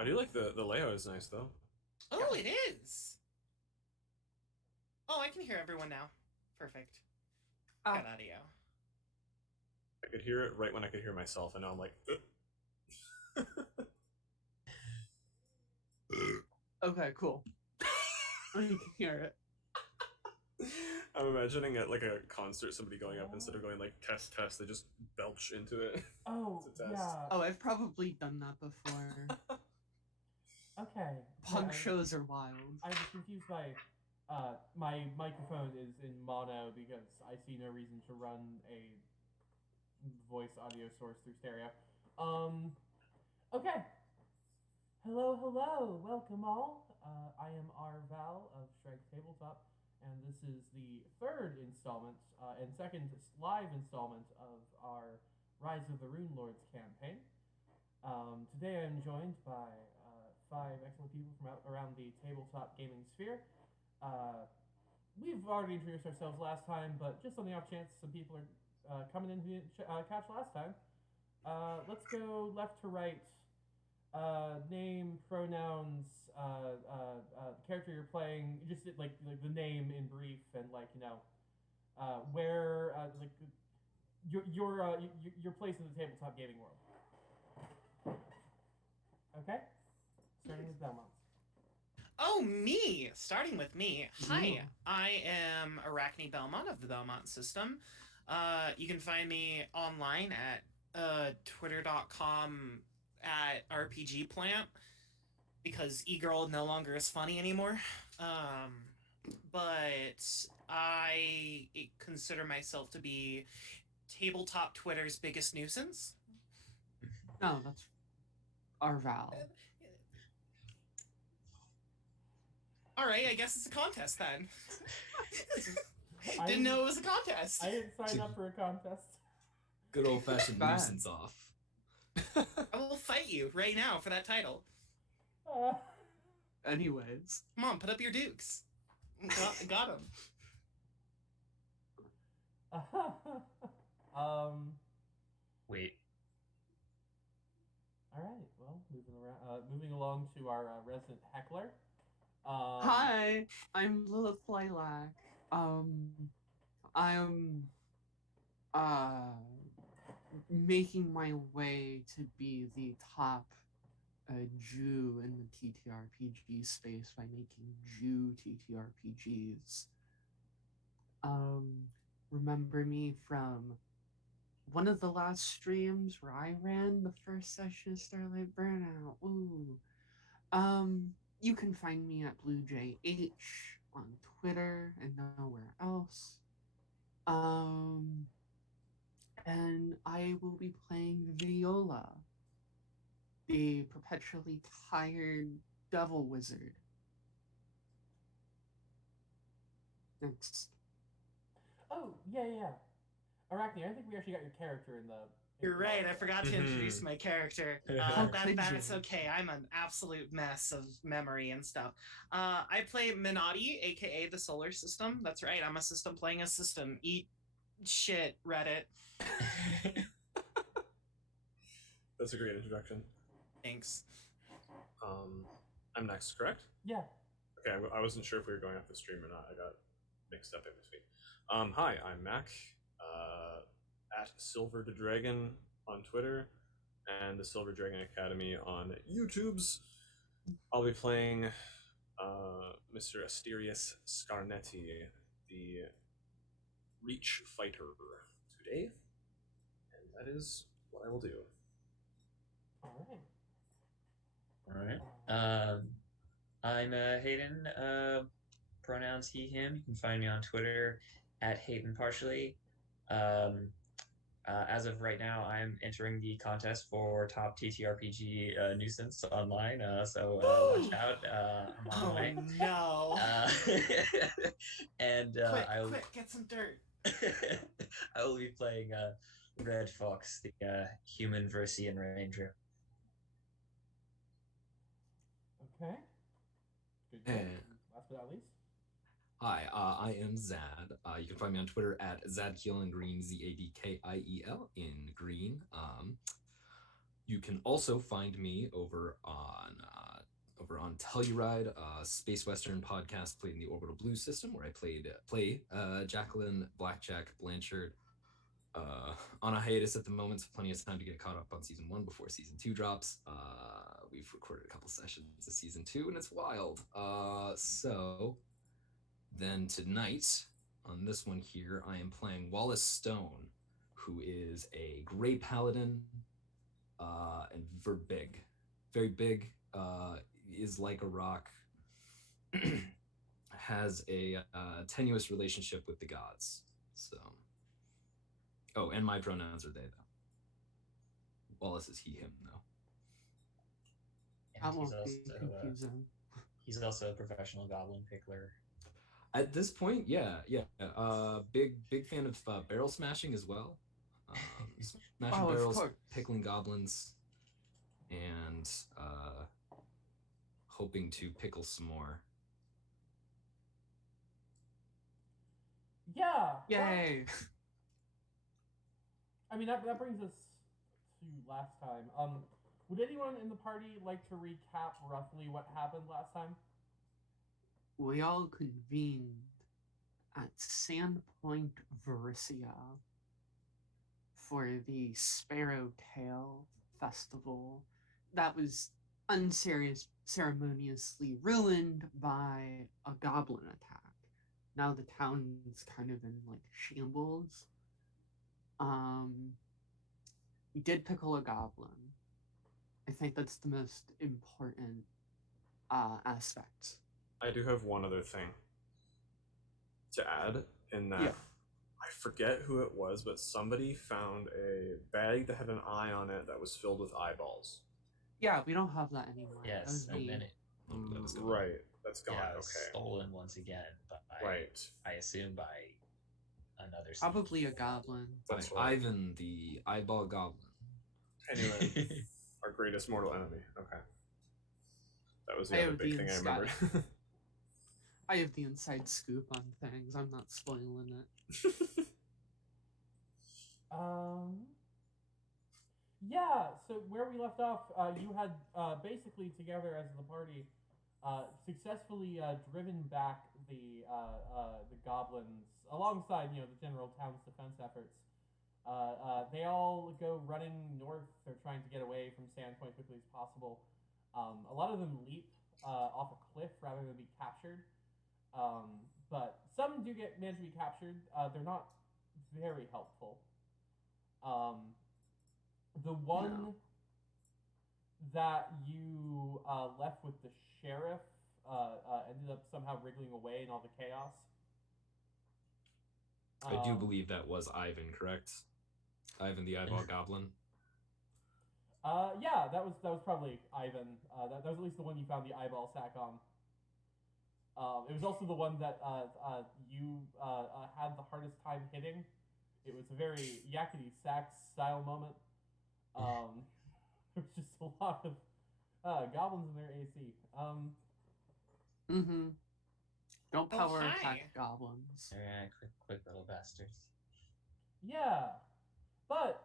I do like the layout is nice though. Oh, it is. Oh, I can hear everyone now. Perfect. Got Ah, audio. I could hear it right when I could hear myself, and now I'm like, okay, cool. I can hear it. I'm imagining at like a concert, somebody going up instead of going like test test, they just belch into it. It's Oh, a test. yeah. Oh, I've probably done that before. Okay. Punk shows are wild. I was confused by my microphone is in mono because I see no reason to run a voice audio source through stereo. Um okay. Hello, hello. Welcome all. I am R Val of Shrike Tabletop, and this is the third installment and second live installment of our Rise of the Runelords campaign. Today I'm joined by five excellent people from around the tabletop gaming sphere. Uh, we've already introduced ourselves last time, but just on the off chance some people are coming in who didn't catch last time, let's go left to right. Name, pronouns, character you're playing, just like the name in brief, and where your place in the tabletop gaming world. Okay, starting with Belmonts. Oh, me! Starting with me. Hi, Ooh. I am Arachne Belmont of the Belmont system. You can find me online at twitter.com at RPGplant because e-girl no longer is funny anymore. Um, but I consider myself to be tabletop Twitter's biggest nuisance. No, that's Arval. All right, I guess it's a contest then. I Didn't know it was a contest. I didn't sign up for a contest. Good old fashioned Bad. nuisance off. I will fight you right now for that title. Uh, Anyways. Come on, put up your dukes. Got him. um. Wait. All right. Well, moving along to our resident heckler. Hi, I'm Lilith Lilac. I'm uh making my way to be the top Jew in the TTRPG space by making Jew TTRPGs. Remember me from one of the last streams where I ran the first session of Starlight Burnout. Ooh. You can find me at BlueJH on Twitter and nowhere else. And I will be playing Viola, the perpetually tired devil wizard. Next. Oh yeah. Arachne, I think we actually got your character in the. You're right. I forgot to introduce my character. How could That's you? okay. I'm an absolute mess of memory and stuff. I play Minotti, aka the Solar System. That's right. I'm a system playing a system. Eat shit, Reddit. That's a great introduction. Thanks. I'm next, correct? Yeah. Okay, I wasn't sure if we were going off the stream or not. I got mixed up in between. Hi, I'm Mack, at Silver the Dragon on Twitter, and the Silver Dragon Academy on YouTube's. I'll be playing Mr. Asterius Scarnetti, the Reach Fighter, today, and that is what I will do. All right. All right. I'm Hayden. Pronouns he, him. You can find me on Twitter at Hayden Partially. As of right now, I'm entering the contest for top TTRPG nuisance online. So watch out. I'm on the Oh way. no. And Quick, get some dirt. I will be playing Red Fox, the human Versian ranger. Okay. Good. Eh. Last but not least. Hi, I am Zad. You can find me on Twitter at Zadkiel in Green, Zadkiel in Green. You can also find me over on Telluride, Space Western podcast played in the Orbital Blue system, where I play Jacqueline Blackjack Blanchard. On a hiatus at the moment, so plenty of time to get caught up on season 1 before season 2 drops. We've recorded a couple sessions of season 2, and it's wild. So then tonight, on this one here, I am playing Wallace Stone, who is a gray paladin, and very big, is like a rock, has a tenuous relationship with the gods. So, oh, and my pronouns are they, though. Wallace is he, him, though. That And won't be confusing. he's also a professional goblin pickler. At this point, yeah. Big fan of barrel smashing as well. Smashing barrels, pickling goblins, and hoping to pickle some more. Yeah. Yay! I mean, that brings us to last time. Would anyone in the party like to recap roughly what happened last time? We all convened at Sandpoint Verisia for the Sparrowtail Festival that was unceremoniously ruined by a goblin attack. Now the town's kind of in like shambles. We did pickle a goblin. I think that's the most important aspect. I do have one other thing to add in that. Yeah. I forget who it was, but somebody found a bag that had an eye on it that was filled with eyeballs. Yeah, we don't have that anymore. That Yes, was and me. then it That was gone. Right, that's gone. yeah, it was Okay. stolen once again, but I assume by another Probably a goblin. That's By right. Ivan, the eyeball goblin. Anyway, our greatest mortal enemy. Okay. That was I the other have big the thing I inside- remembered. I have the inside scoop on things. I'm not spoiling it. Yeah, so where we left off, you had basically together as the party successfully driven back the goblins alongside, the general town's defense efforts. They all go running north. They're trying to get away from Sandpoint quickly as possible. A lot of them leap off a cliff rather than be captured. But some do manage to be captured. They're not very helpful. The one that you left with the sheriff ended up somehow wriggling away in all the chaos. I do believe that was Ivan, correct? Ivan the eyeball goblin. Yeah, that was probably Ivan. That was at least the one you found the eyeball sack on. It was also the one that you had the hardest time hitting. It was a very yakety sax style moment. There's just a lot of goblins in their AC. Don't power hi. attack goblins. Yeah, quick little bastards. Yeah, but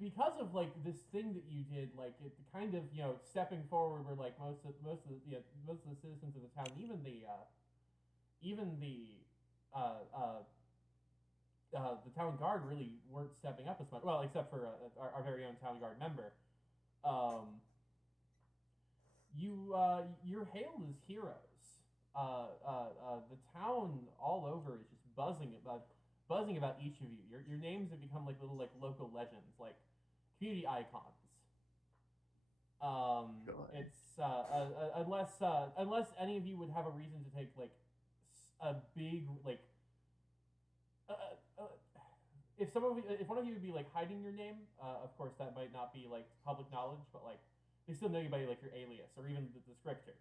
because of like this thing that you did, like it kind of stepping forward, where like most of the citizens of the town, even the town guard really weren't stepping up as much. Well, except for our very own town guard member. You're hailed as heroes. The town all over is just buzzing about each of you. Your names have become like little local legends, like community icons. It's unless any of you would have a reason to take like a big like. If one of you would be like hiding your name, of course that might not be like public knowledge, but like they still know you by like your alias or even the descriptor,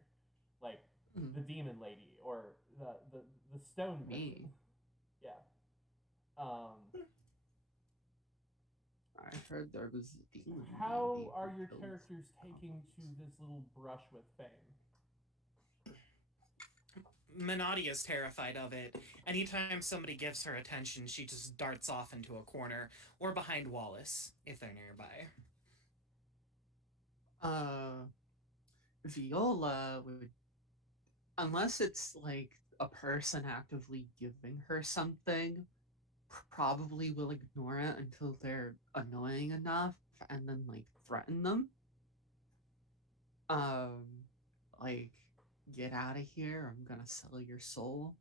like the demon lady or the stone Me. person. Yeah. I heard there was a demon. How are your characters taking to this little brush with fame? Minotti is terrified of it. Anytime somebody gives her attention, she just darts off into a corner or behind Wallace if they're nearby. Uh, Viola would, unless it's like a person actively giving her something, probably will ignore it until they're annoying enough and then like threaten them. Um, like, get out of here, I'm gonna sell your soul.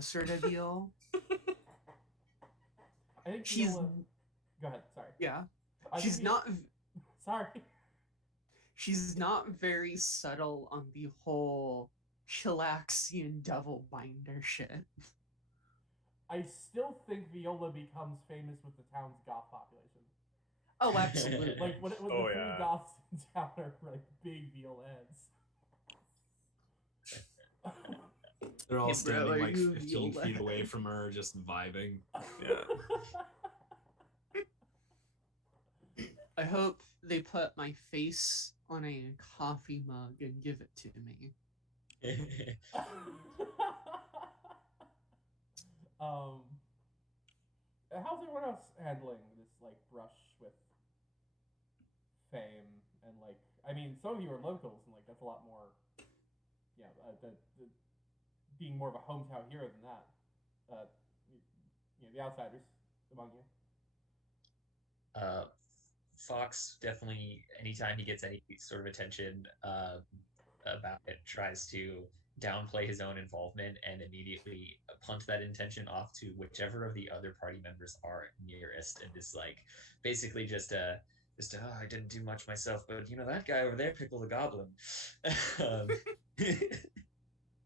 Sort of deal. I think She's, Viola. Go ahead. Sorry. yeah, I she's think Viola... not, Sorry. she's not very subtle on the whole Chilaxian devil binder shit. I still think Viola becomes famous with the town's goth population. Oh, absolutely. Like when Oh, the three yeah. goths in town are like big Viola heads. They're all Hey, bro, standing are like you 15 Viola? feet away from her, just vibing. Yeah. I hope they put my face on a coffee mug and give it to me. um, how's everyone else handling this like brush with fame and like? I mean, some of you are locals, and like that's a lot more. Yeah, being more of a hometown hero than that. The outsiders among you. Fox definitely, anytime he gets any sort of attention about it, tries to downplay his own involvement and immediately punt that intention off to whichever of the other party members are nearest, and is like basically oh, I didn't do much myself, but that guy over there pickled a goblin.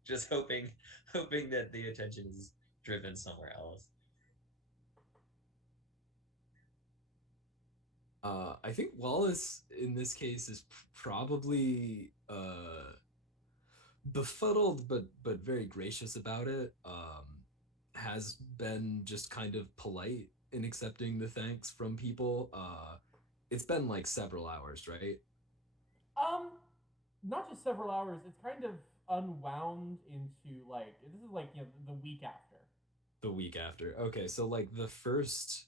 Just hoping that the attention is driven somewhere else. I think Wallace in this case is probably befuddled, but very gracious about it. Has been just kind of polite in accepting the thanks from people. It's been like several hours, right? Not just several hours. It's kind of unwound into like this is like the week after. The week after. Okay, so like the first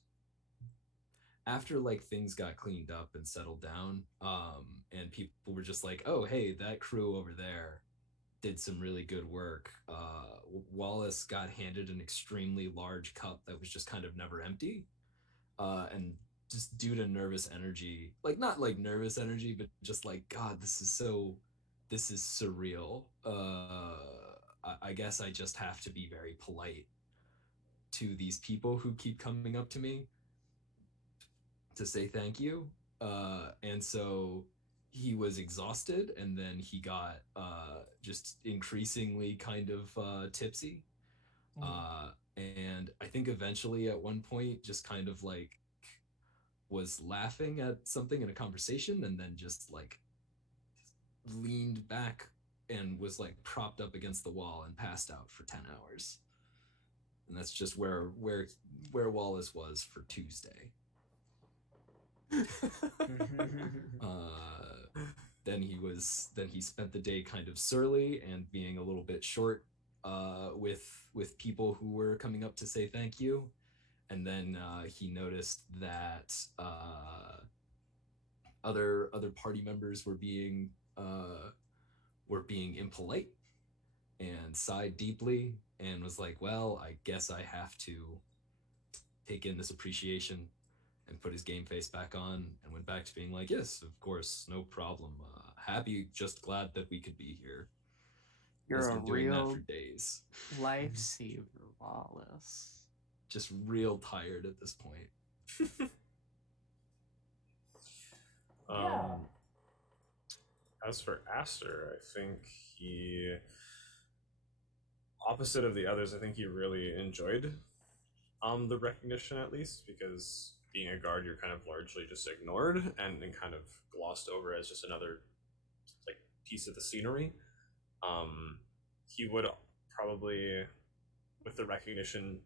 after like things got cleaned up and settled down, and people were just like, oh hey, that crew over there did some really good work. Wallace got handed an extremely large cup that was just kind of never empty, and just due to nervous energy, like not like nervous energy, but just like God, this is surreal. I guess I just have to be very polite to these people who keep coming up to me to say thank you. And so he was exhausted, and then he got just increasingly kind of tipsy. And I think eventually at one point just kind of like was laughing at something in a conversation, and then just like leaned back and was like propped up against the wall and passed out for 10 hours. And that's just where Wallace was for Tuesday. Then he spent the day kind of surly and being a little bit short with people who were coming up to say thank you. And then he noticed that other party members were being impolite, and sighed deeply and was like, well, I guess I have to take in this appreciation, and put his game face back on and went back to being like, yes, of course, no problem. Happy, just glad that we could be here. You're He's a been doing that real for days. lifesaver, Wallace. Just real tired at this point. Yeah. As for Aster, I think he, opposite of the others, I think he really enjoyed the recognition, at least, because being a guard, you're kind of largely just ignored and kind of glossed over as just another like piece of the scenery. He would probably, with the recognition,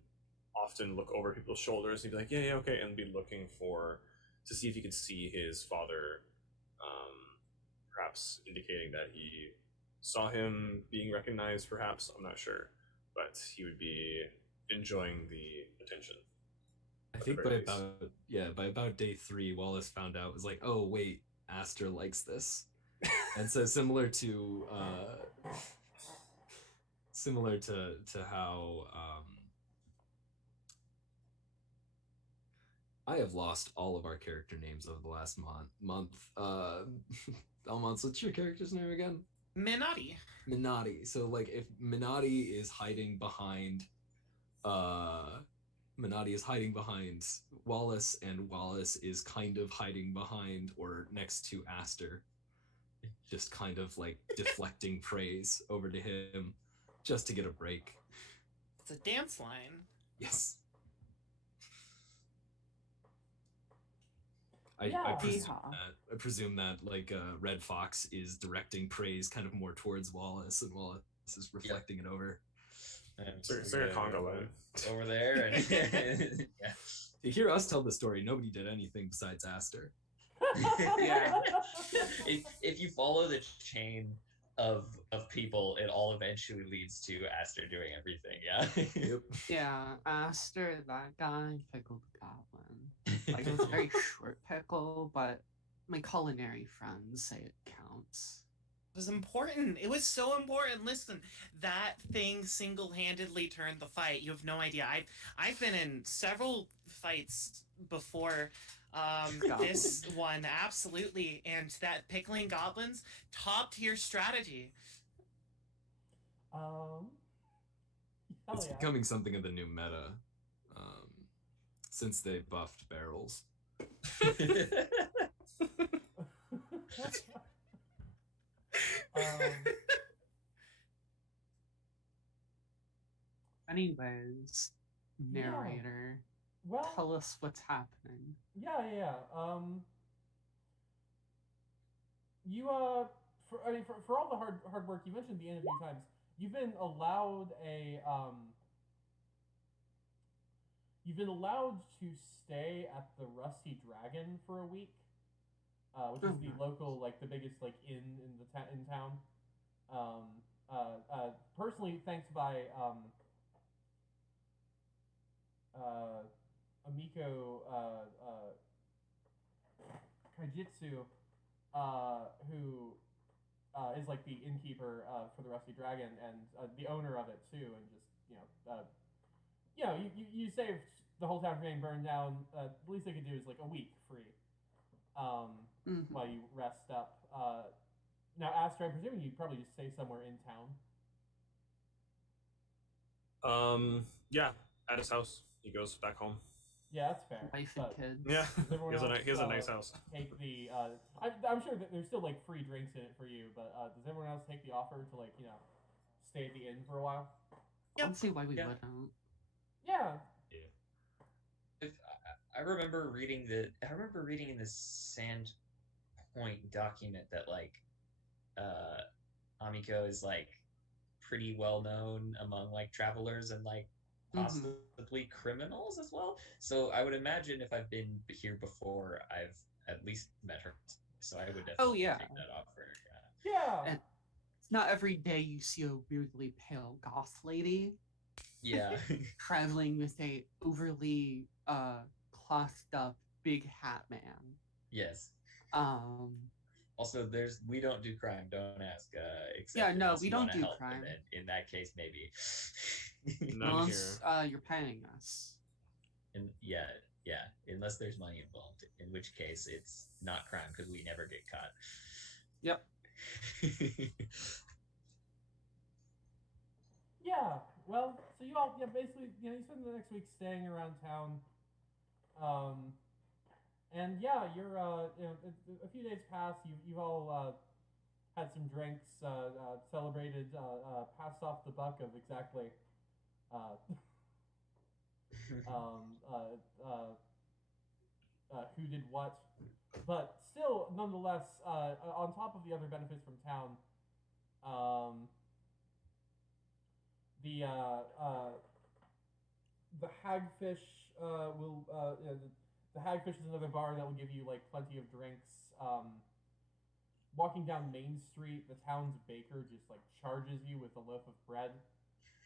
often look over people's shoulders and be like, yeah, okay, and be looking to see if he could see his father, perhaps indicating that he saw him being recognized, perhaps, I'm not sure, but he would be enjoying the attention. I think by about day 3, Wallace found out, was like, oh wait, Aster likes this. And so similar to how I have lost all of our character names over the last month. Belmonts, what's your character's name again? Minotti. Minotti. So like if Minotti is hiding behind Wallace, and Wallace is kind of hiding behind or next to Aster, just kind of like deflecting praise over to him just to get a break. It's a dance line. Yes. Yeah. I presume that like Red Fox is directing praise kind of more towards Wallace, and Wallace is reflecting it over. Sing a conga line over there. And yeah. To hear us tell the story, nobody did anything besides Aster. Yeah. If you follow the chain of people, it all eventually leads to Aster doing everything. Yeah. Yep. Yeah, Aster, that guy, pickled the goblin. Like, it was a very short pickle, but my culinary friends say it counts. It was important. It was so important. Listen, that thing single-handedly turned the fight. You have no idea. I've been in several fights before. This one, absolutely. And that pickling goblins, top tier strategy. It's becoming something of the new meta, since they buffed barrels. Anyways, narrator, well, tell us what's happening. Yeah. You for all the hard work, you mentioned the inn a few times. You've been allowed to stay at the Rusty Dragon for a week, which is the local, like the biggest like inn in town. Personally, thanks by Amiko Kaijitsu, who is like the innkeeper for the Rusty Dragon and the owner of it too, and just you saved the whole town from getting burned down. The least they could do is like a week free, while you rest up. Now, Aster, I'm presuming you'd probably just stay somewhere in town. Yeah, at his house. He goes back home. Yeah, that's fair. Wife and kids. Yeah, he has a nice house. Take the I'm sure that there's still like free drinks in it for you, but does everyone else take the offer to like stay at the inn for a while? I don't see why we wouldn't. Yeah. I remember reading in the Sandpoint document that like Amiko is like pretty well known among like travelers and like possibly criminals as well. So I would imagine if I've been here before, I've at least met her. So I would definitely take that offer. Yeah. And it's not every day you see a weirdly pale goth lady. Yeah. Traveling with a overly clothed up big hat man. Yes. Also, we don't do crime. Don't ask. We don't do crime. In that case, maybe. Unless you're paying us. And yeah. Unless there's money involved, in which case it's not crime because we never get caught. Yep. Yeah. Well, so you all basically you spend the next week staying around town. And yeah, you're a few days pass. You've all had some drinks, celebrated, passed off the buck of exactly who did what, but still, nonetheless, on top of the other benefits from town, the hagfish will the hagfish is another bar that will give you like plenty of drinks. Walking down Main Street, the town's baker just like charges you with a loaf of bread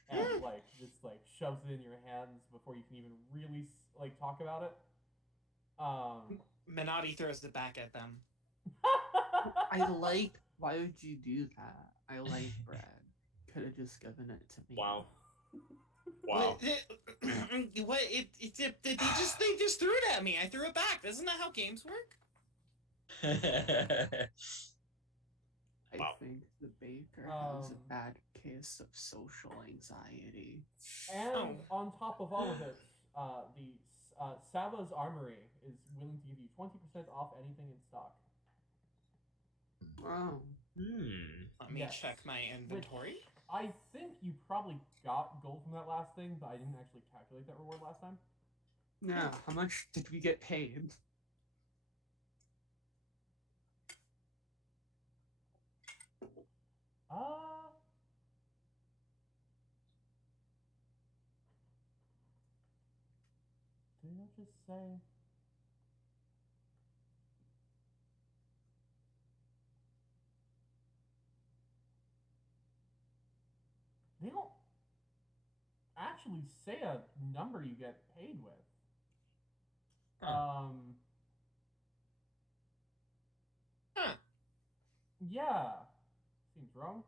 and like just like shoves it in your hands before you can even really like talk about it. Minotti throws it back at them. I like. Why would you do that? I like bread. Could have just given it to me. Wow. Wow. What? They just threw it at me. I threw it back. Isn't that how games work? I Wow. think the baker has a bad case of social anxiety. And on top of all of it, Sava's Armory is willing to give you 20% off anything in stock. Wow. Let me check my inventory. I think you probably got gold from that last thing, but I didn't actually calculate that reward last time. Yeah. How much did we get paid? Did I just say? They don't actually say a number you get paid with. Huh. Yeah. Seems wrong.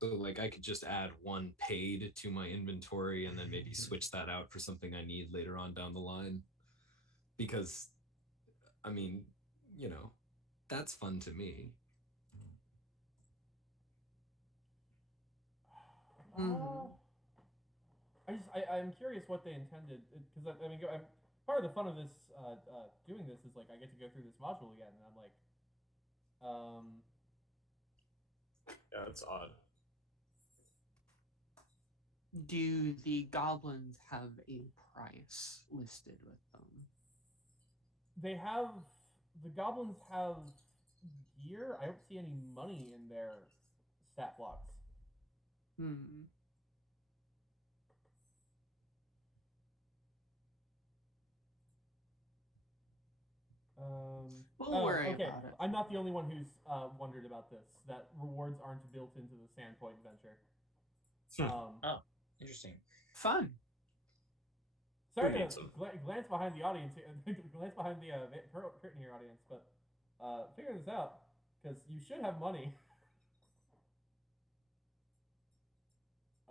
So like I could just add 1 paid to my inventory and then maybe switch that out for something I need later on down the line. Because, I mean, you know, that's fun to me. I'm curious what they intended, because I mean, part of the fun of this doing this is like I get to go through this module again, and I'm like, Yeah, that's odd. Do the goblins have a price listed with them? The goblins have gear. I don't see any money in their stat blocks. We'll worry about it. I'm not the only one who's wondered about this. That rewards aren't built into the Sandpoint venture. Oh, interesting. Fun. Sorry to glance behind the audience, glance behind the curtain here, audience, but figure this out, because you should have money.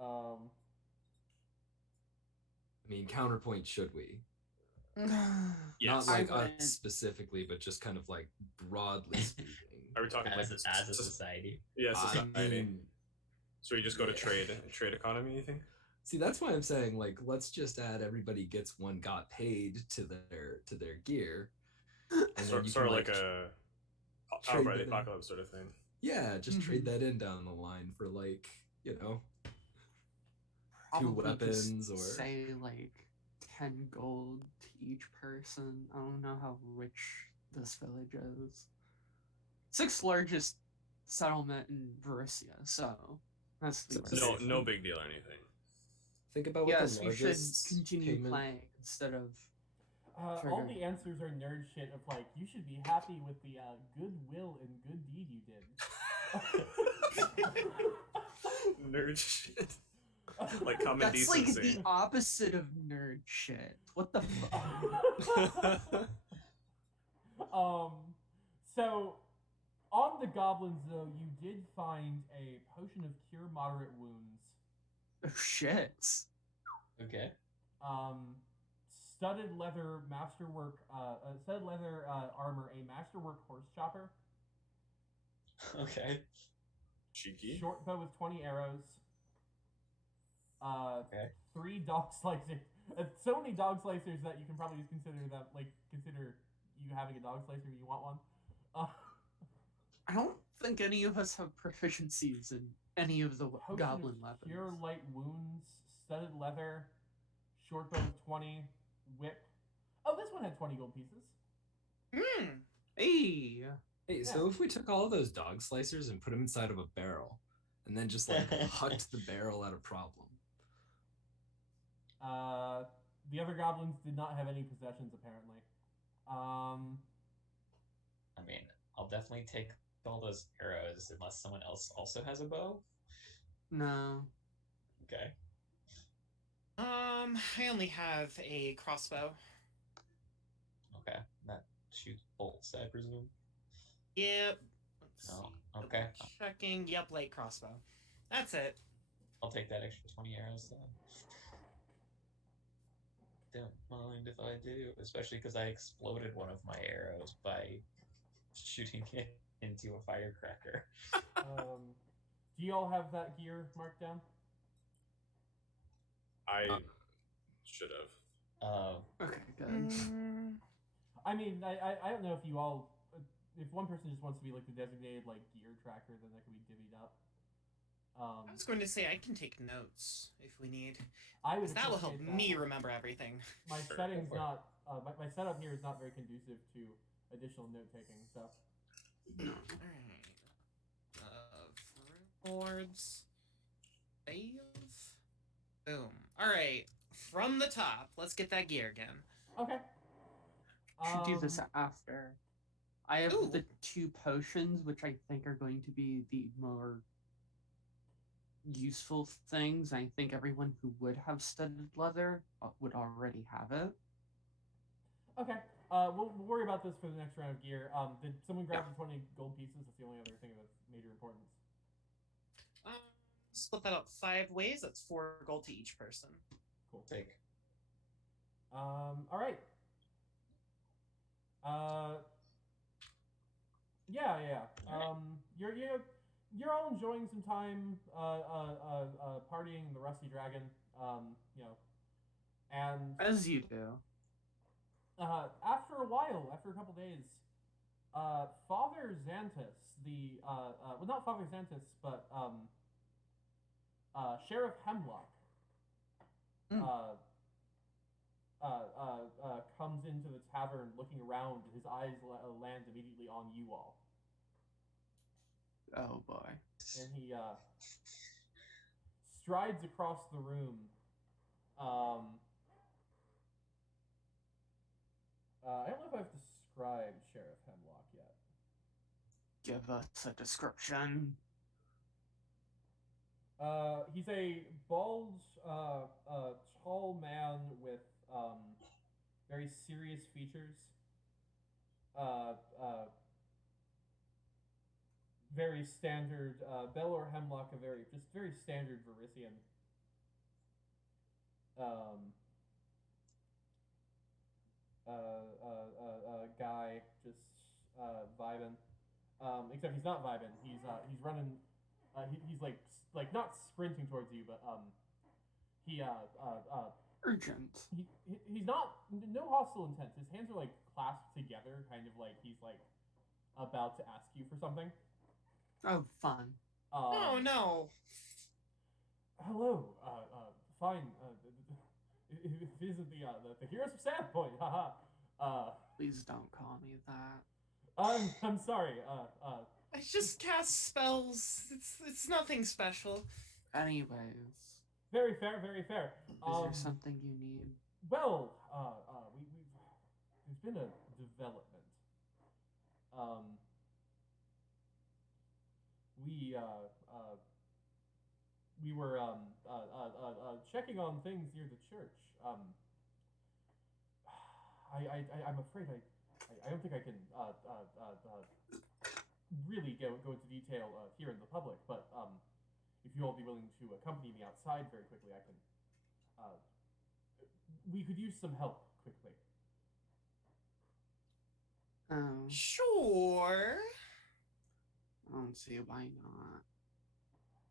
I mean, counterpoint, should we? Yes. Not like us specifically, but just kind of like broadly speaking. Are we talking as like a society? Yeah, society. I mean, so you just go to trade economy, you think? See, that's why I'm saying, like, let's just add everybody gets 1 got paid to their gear, and then you sort of can, like a outright the apocalypse sort of thing. Yeah, just trade that in down the line for, like, you know, Probably 2 weapons or say like 10 gold to each person. I don't know how rich this village is. 6th largest settlement in Borussia, so that's no big deal or anything. Think about what the largest we should continue payment... playing instead of. All the answers are nerd shit of like, you should be happy with the goodwill and good deed you did. Nerd shit. Like common That's decency. Like the opposite of nerd shit. What the fuck? So on the goblins though, you did find a potion of cure moderate wounds. Oh shit. Okay. Studded leather masterwork, studded leather armor, a masterwork horse chopper. Okay. Cheeky. Short bow with 20 arrows. Okay. 3 dog slicers. So many dog slicers that you can probably just consider you having a dog slicer if you want one. I don't think any of us have proficiencies in any of the goblin weapons. Pure light wounds, studded leather, short bow with 20, whip. Oh, this one had 20 gold pieces. Hey, so if we took all of those dog slicers and put them inside of a barrel, and then just like hucked the barrel at a problem. The other goblins did not have any possessions, apparently. I mean, I'll definitely take all those arrows unless someone else also has a bow. No. Okay. I only have a crossbow. Okay, that shoots bolts, I presume. Yep. Let's Oh, see. okay. Checking. Yep, light crossbow. That's it. I'll take that extra 20 arrows then. Don't mind if I do, especially because I exploded one of my arrows by shooting it into a firecracker. Do you all have that gear marked down? I should have. Okay, good. I mean, I don't know if you all, if one person just wants to be like the designated like gear tracker, then that can be divvied up. I was going to say I can take notes if we need. I would. That will help appreciate me that. remember everything. My Sure, setting's go for it. not. My setup here is not very conducive to additional note taking. So No. Alright. Runelords. Save. Boom. Alright. From the top, let's get that gear again. okay. Should do this after. I have Ooh. the 2 potions, which I think are going to be the more useful things. I think everyone who would have studded leather would already have it. Okay. We'll worry about this for the next round of gear. Did someone grab the 20 gold pieces? That's the only other thing of major importance. Split that up 5 ways. That's 4 gold to each person. Cool. Take. All right. Yeah. You're all enjoying some time, partying in the Rusty Dragon, and As you do. after a while, after a couple days, Father Xantus, well, not Father Xantus, but Sheriff Hemlock, comes into the tavern looking around, and his eyes land immediately on you all. Oh boy. And he strides across the room. I don't know if I've described Sheriff Hemlock yet. Give us a description. He's a bald, tall man with very serious features. Very standard. Belor Hemlock, very standard Varisian. Guy just vibing. Except he's not vibing. He's running. He's like not sprinting towards you, but Urgent. he's not, no hostile intent. His hands are like clasped together, kind of like he's like about to ask you for something. Oh, fun. Oh no. Hello. Fine. If it isn't the Heroes of Sandpoint, haha. Please don't call me that. I'm sorry. I just cast spells. It's nothing special. Anyways, Very fair, very fair. is there something you need? Well, there's been a development. We were checking on things near the church. I'm afraid I don't think I can really go into detail here in the public, but if you all be willing to accompany me outside very quickly, I can. We could use some help quickly. Oh, Sure. I don't see why not.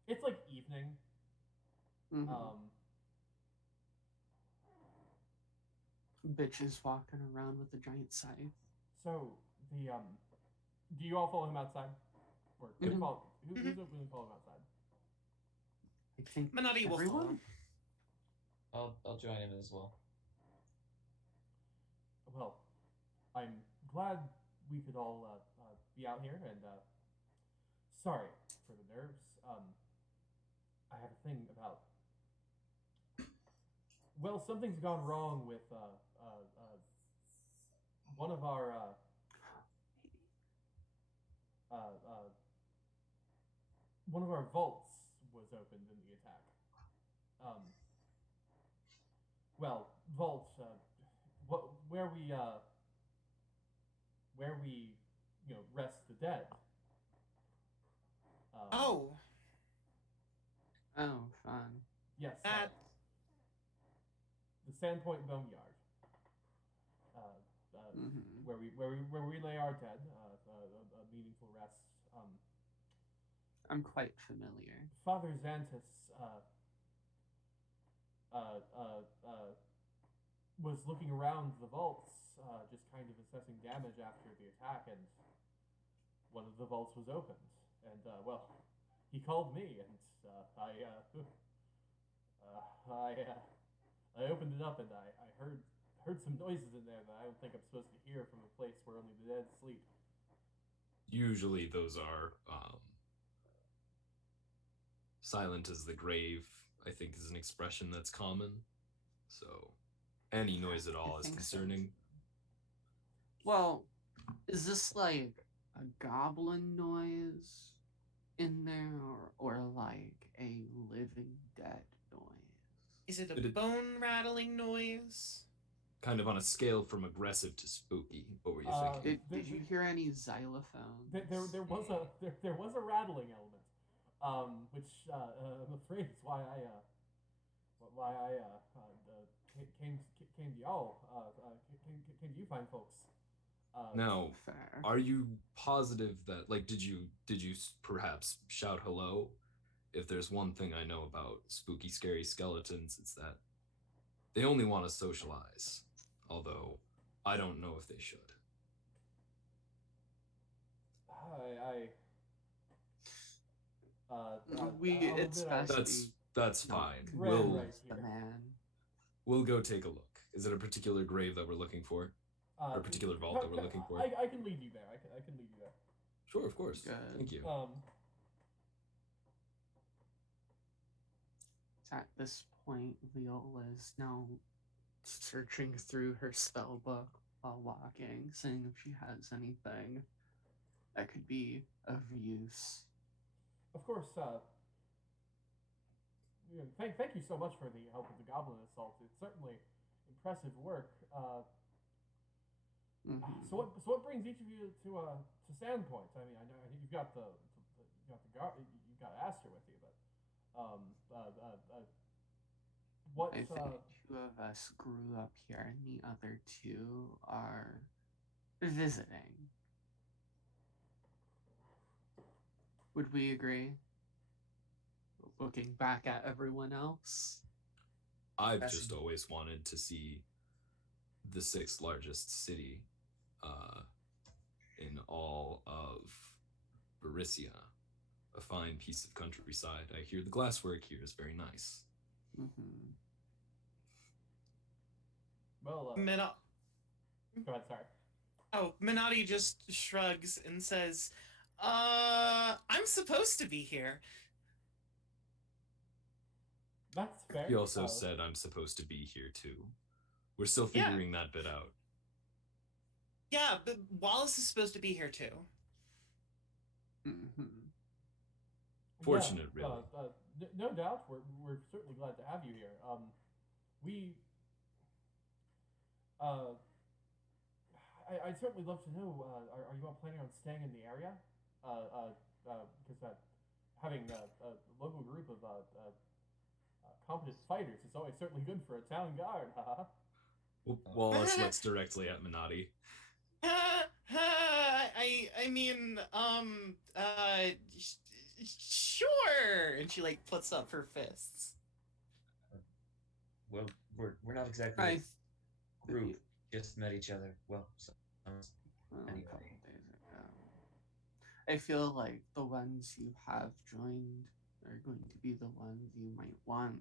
It's like evening. Mhm. Bitches walking around with a giant scythe. So the do you all follow him outside? Or who's going to follow him outside? I think Menotti will follow. everyone. I'll join him as well. Well, I'm glad we could all be out here, and sorry for the nerves. I have a thing about. Well, something's gone wrong with one of our vaults was opened in the attack. Well, vault. Where we rest the dead. Oh, Oh, fun. Yes. that The Sandpoint Boneyard. Mm-hmm. Where we lay our dead, a meaningful rest. I'm quite familiar. Father Xantus was looking around the vaults, just kind of assessing damage after the attack, and one of the vaults was opened. And well, he called me, and I opened it up, and I heard some noises in there that I don't think I'm supposed to hear from a place where only the dead sleep. Usually those are silent as the grave, I think, is an expression that's common. So any noise at all I is think so. concerning. Well, is this like a goblin noise in there, or like a living dead noise? is it a Did it- bone rattling noise? Kind of on a scale from aggressive to spooky. What were you thinking? Did you hear any xylophones? There was a rattling element, which I'm afraid is why I came to y'all. Came to you fine folks. Now, Fair. are you positive that, like, did you perhaps shout hello? If there's one thing I know about spooky, scary skeletons, it's that they only want to socialize. Although, I don't know if they should. It's best That's we not fine. Right, We'll right. the man. we'll go take a look. Is it a particular grave that we're looking for? Or a particular vault that we're looking for? I can lead you there. I can lead you there. Sure, of course. Good. Thank you. At this point, Viola is now searching through her spell book while walking, seeing if she has anything that could be of use. Of course. Thank you so much for the help with the goblin assault. It's certainly impressive work. Mhm. So what brings each of you to Sandpoint? I mean, I know you've got you've got Aster with you, but what? I think two of us grew up here, and the other two are visiting. Would we agree? Looking back at everyone else. I've That's just in- always wanted to see the sixth largest city in all of Barissia. A fine piece of countryside. I hear the glasswork here is very nice. Mm-hmm. Well, Mina- go ahead. Sorry. oh, Minotti just shrugs and says, I'm supposed to be here. That's fair. He also said I'm supposed to be here too. We're still Yeah. figuring that bit out. Yeah, but Wallace is supposed to be here too. Mm-hmm. Fortunate, Yeah, really. no doubt. We're certainly glad to have you here. I'd certainly love to know. Are you all planning on staying in the area? Because having a local group of competent fighters is always certainly good for a town guard. Haha. Wallace looks directly at Minotti. I mean, sure. And she like puts up her fists. Well, we're not exactly I a group. Just met each other. Well, a Anyway. couple days ago. I feel like the ones you have joined are going to be the ones you might want.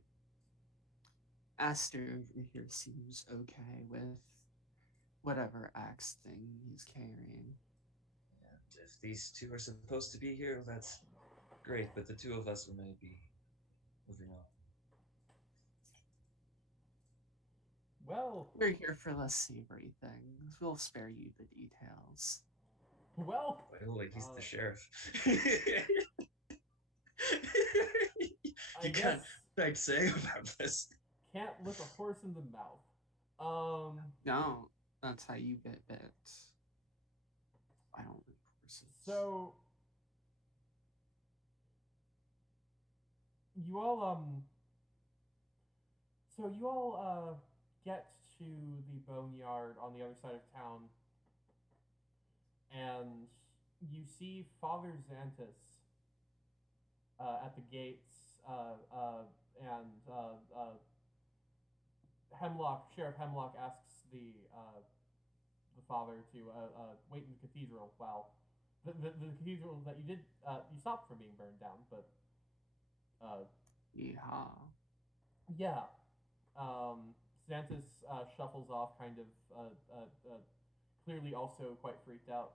Aster over here seems okay with whatever axe thing he's carrying. and if these two are supposed to be here, that's great. But the two of us may be moving on. Well, We're here for less savory things. We'll spare you the details. well. Like he's the sheriff. I You guess can't I'd say about this. can't lick a horse in the mouth. No, that's how you get bit. I don't So you all get to the boneyard on the other side of town, and you see Father Xantus at the gates, and Sheriff Hemlock asks the father to wait in the cathedral while the cathedral that you did you stopped from being burned down, but yeah. Xantus shuffles off, kind of clearly also quite freaked out.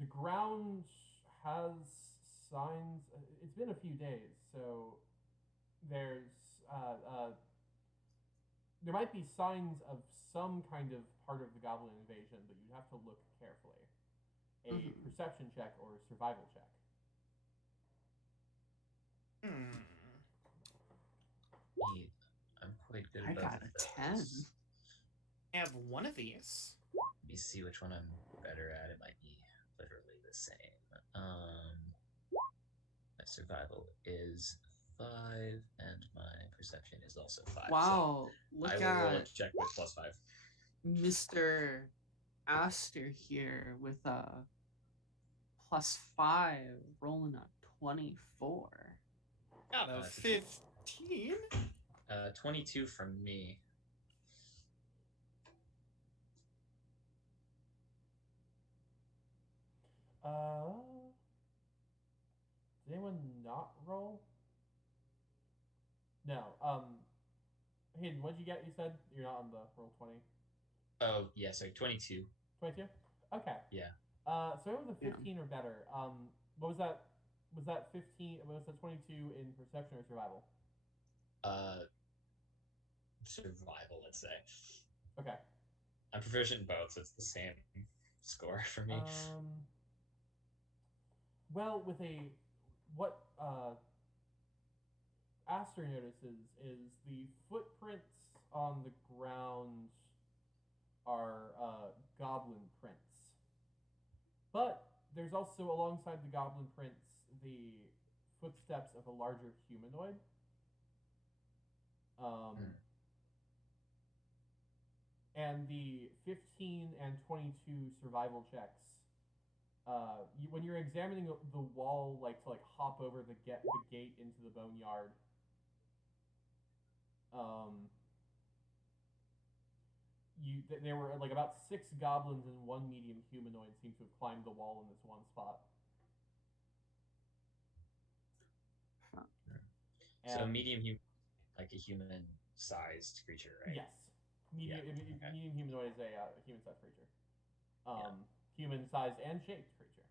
The ground has signs. It's been a few days, so there's there might be signs of some kind of part of the goblin invasion, but you have to look carefully. A perception check or a survival check. I'm quite good I at both got of a 10. those. I have one of these. Let me see which one I'm better at. It might be literally the same. My survival is 5, and my perception is also 5. Wow, so look I will roll a at check with +5. Mr. Aster here with a +5, rolling a 24. Got a 15. 22 from me. Did anyone not roll? No. Hayden, what'd you get? You said you're not on the roll 20. Oh yeah, sorry, 22. 22? Okay. Yeah. So it was a 15 or better. What was that? Was that 15? Was that 22 in perception or survival? Survival, let's say. Okay. I'm proficient in both, so it's the same score for me. Well, with what Aster notices is the footprints on the ground are goblin prints. But there's also, alongside the goblin prints, the footsteps of a larger humanoid. And the 15 and 22 survival checks, when you're examining the wall, to hop over the gate into the boneyard, there were about 6 goblins and 1 medium humanoid seem to have climbed the wall in this one spot. So medium human, like a human-sized creature, right? Yes. Medium humanoid is a human-sized creature. Human-sized and shaped creature.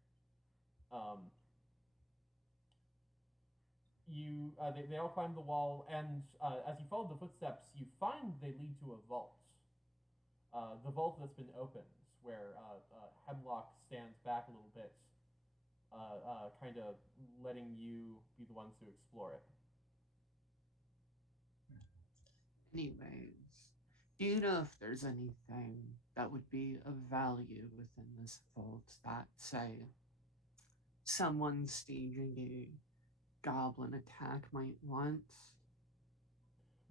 They all climb the wall, and as you follow the footsteps, you find they lead to a vault. The vault that's been opened, where Hemlock stands back a little bit, kind of letting you be the ones to explore it. Anyways, do you know if there's anything that would be of value within this vault that, say, someone staging a goblin attack might want?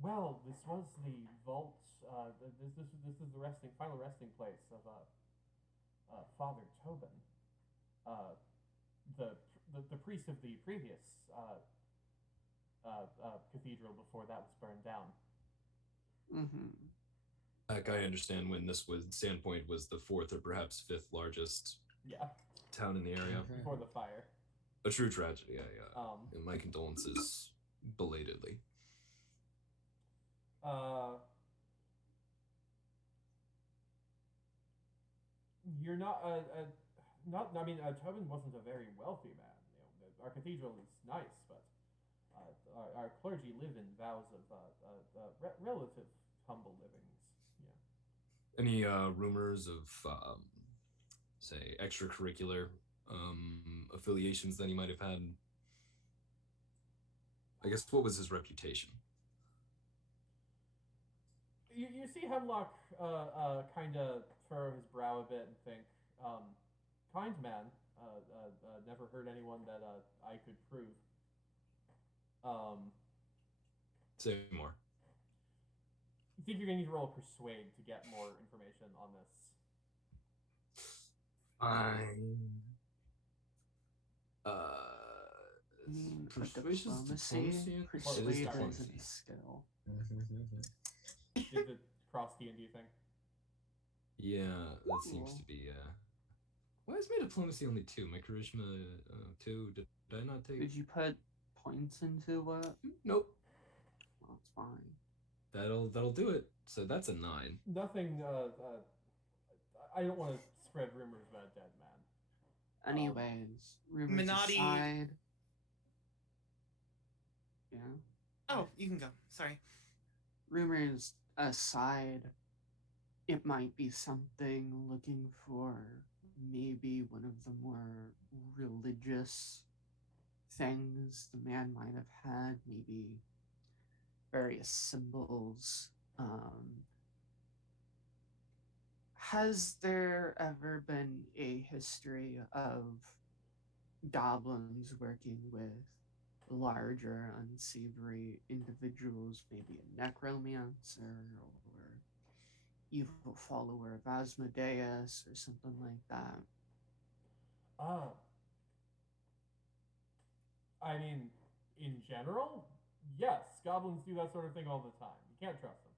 Well, this was the vault. This is the final resting place of Father Tobin, the priest of the previous cathedral before that was burned down. I understand when this was Sandpoint was the 4th or perhaps 5th largest town in the area before the fire. A true tragedy. And my condolences belatedly. You're not I mean, Tobin wasn't a very wealthy man. Our cathedral is nice, but our clergy live in vows of relative humble livings. Yeah. Any rumors of, say, extracurricular affiliations that he might have had? I guess, what was his reputation? you see Hemlock kind of furrow his brow a bit and think, kind man, never heard anyone that I could prove. Say more. You think you're gonna need to roll a persuade to get more information on this? Fine. Diplomacy. Diplomacy? Persuade It is isn't diplomacy. a skill. Is it cross D&D thing? Yeah, that seems Cool. to be. Why is my diplomacy only 2? My charisma 2. Did I not take? Did you put points into it? Nope. Well, it's fine. That'll do it. So that's a 9. Nothing. I don't want to spread rumors about a dead man. Anyways, rumors Minotti- aside. Yeah. Oh, you can go. Sorry. Rumors aside, it might be something looking for maybe one of the more religious things the man might have had, maybe various symbols. Has there ever been a history of goblins working with larger unsavory individuals, maybe a necromancer or evil follower of Asmodeus or something like that? I mean, in general, yes, goblins do that sort of thing all the time. You can't trust them.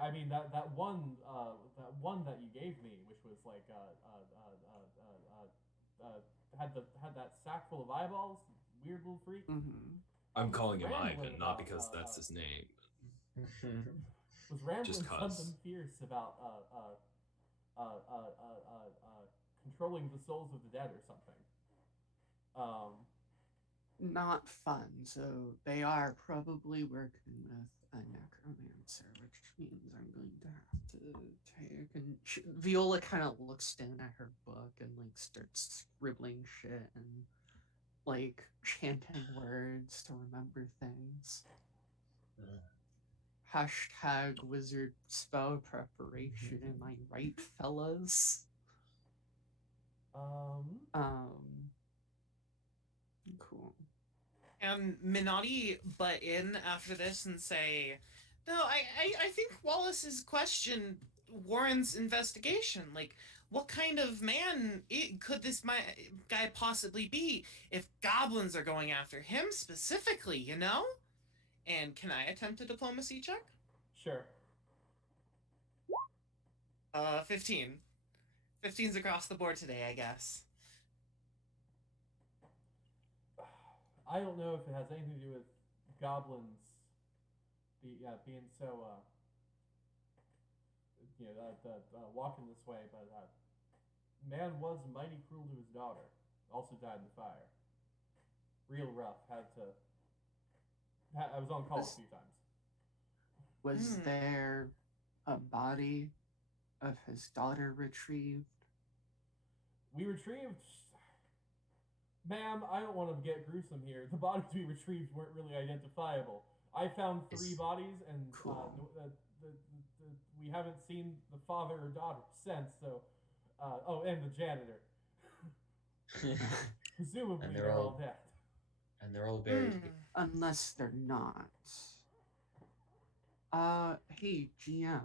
I mean that one that you gave me, which was like had that sack full of eyeballs, weird little freak. Mm-hmm. I'm calling him Rambling Ivan, not about, because that's his name. Was rambling Just 'cause. something fierce about controlling the souls of the dead or something. Not fun. So they are probably working with a necromancer, which means I'm going to have to take. And Viola kind of looks down at her book and like starts scribbling shit and like chanting words to remember things. Hashtag wizard spell preparation. Am I right, fellas? Cool. And Minotti butt in after this and say, no, I think Wallace's question warrants investigation. Like, what kind of man could this guy possibly be if goblins are going after him specifically, you know? And can I attempt a diplomacy check? Sure. 15. 15's across the board today, I guess. I don't know if it has anything to do with goblins being so walking this way, but man was mighty cruel to his daughter. Also died in the fire. Real rough. I was on call a few times. Was there a body of his daughter retrieved? We retrieved... Ma'am, I don't want to get gruesome here. The bodies we retrieved weren't really identifiable. I found 3 bodies, and Cool. We haven't seen the father or daughter since, so... and the janitor. Presumably And they're they're all all- dead. And they're all buried. Unless they're not. Hey, GM.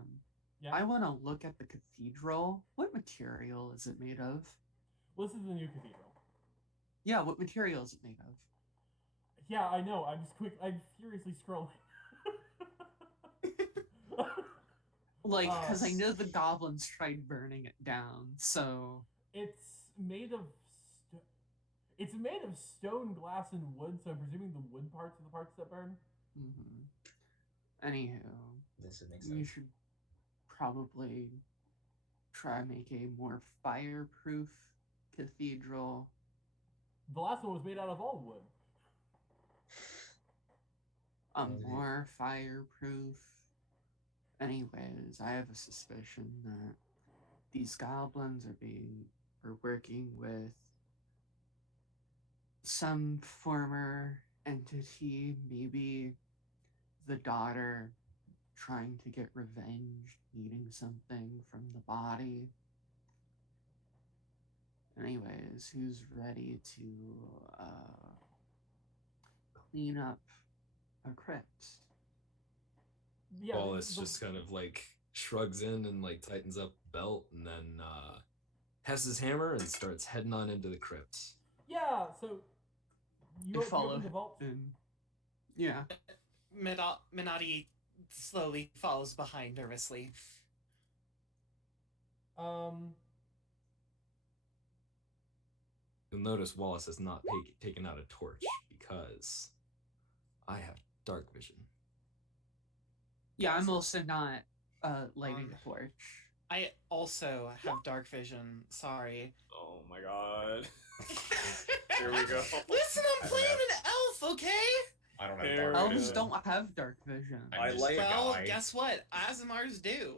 Yeah? I want to look at the cathedral. What material is it made of? Well, this is the new cathedral. Yeah, what material is it made of? Yeah, I know. I'm furiously scrolling. Like, because I know the goblins tried burning it down, so... It's made of stone, glass, and wood, so I'm presuming the wood parts are the parts that burn. Mm-hmm. Anywho, This would make we sense. should probably try to make a more fireproof cathedral. The last one was made out of all wood. More fireproof. Anyways, I have a suspicion that these goblins are working with some former entity, maybe the daughter trying to get revenge, eating something from the body. Anyways, who's ready to clean up a crypt? Yeah, Wallace just kind of like shrugs in and like tightens up the belt and then has his hammer and starts heading on into the crypt. Yeah, so you follow open the vault. Yeah. Minotti slowly follows behind nervously. You'll notice Wallace has not taken out a torch because I have dark vision. Yeah, I'm also not lighting a torch. I also have dark vision. Sorry. Oh my god. Here we go. Listen, I'm playing an elf, okay? I don't have Here dark we Elves go. vision. don't have dark vision. I I'm just like- a Well, guy. guess what? Azamars do.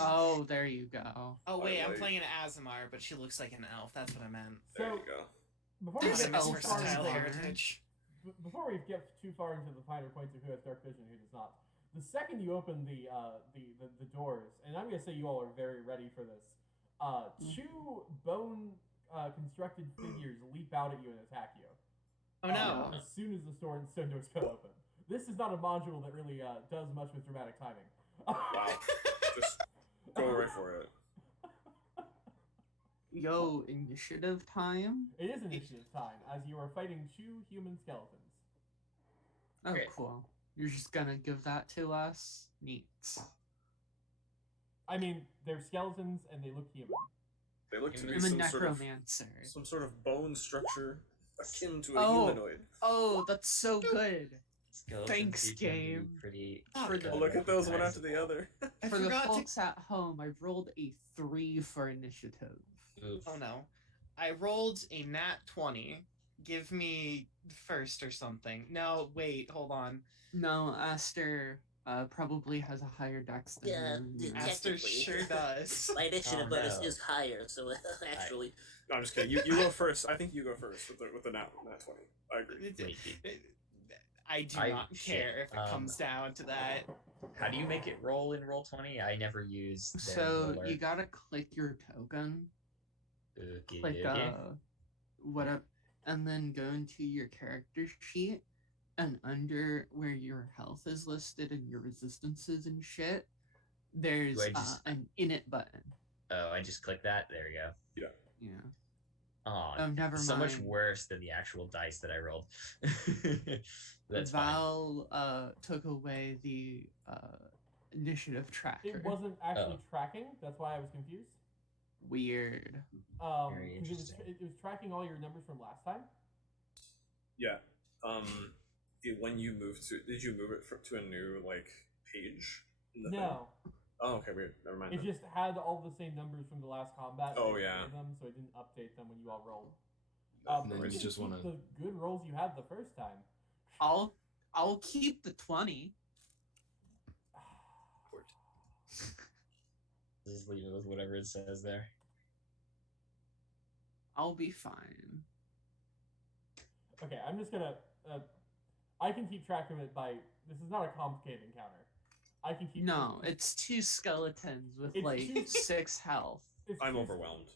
Oh, there you go. Oh wait, I'm like- playing an Azamar, but she looks like an elf. That's what I meant. There So you go. before we There's get elf too far style versatile into hair. heritage. before we get too far into the finer points of who has dark vision and who does not, the second you open the doors, and I'm gonna say you all are very ready for this. Two bone constructed figures leap out at you and attack you. Oh no. As soon as the stone doors come open. This is not a module that really does much with dramatic timing. Wow. Just go right for it. Yo, initiative time? It is initiative time, as you are fighting two human skeletons. Oh, Okay. cool. You're just gonna give that to us? Neat. I mean, they're skeletons and they look human. They look to be I'm a some sort of necromancer. bone structure akin to a Oh. humanoid. Oh, that's so good. Skeletons Thanks, do tend to be game. Pretty. For the- Oh, look at those one after the other. I For the forgot to. folks at home, I've rolled a 3 for initiative. Oof. Oh no. I rolled a nat 20. Give me first or something. No, wait, hold on. No, Aster probably has a higher dex than Yeah, you. yeah. Aster Technically. sure does. My initiative Oh, bonus no. is higher, so actually, No, I'm just kidding. You go first. I think you go first with the nat 20. I agree. I do I- not shit. care if it comes down to that. How do you make it roll in roll 20? I never use. their So roller. you gotta click your token, Okay, click okay. whatever, and then go into your character sheet, and under where your health is listed and your resistances and shit, there's Do I just- an init button. Oh, I just click that. There we go. Yeah. Oh, Oh, never so much mind. worse than the actual dice that I rolled. That's Val took away the initiative tracker. It wasn't actually Oh. tracking, that's why I was confused. Weird. Very 'Cause it was, interesting. it was tracking all your numbers from last time. Yeah. When you moved did you move it to a new like page? In the thing? No, Oh, okay, weird. Never mind. it then. just had all the same numbers from the last combat. Oh, and yeah. them, so it didn't update them when you all rolled. And then but you can just keep wanna- the good rolls you had the first time. I'll keep the 20. Just leave it with whatever it says there. I'll be fine. Okay, I'm just gonna. I can keep track of it by. This is not a complicated encounter. I can keep. No, it's 2 skeletons with It's like two- 6 health. it's I'm two- overwhelmed.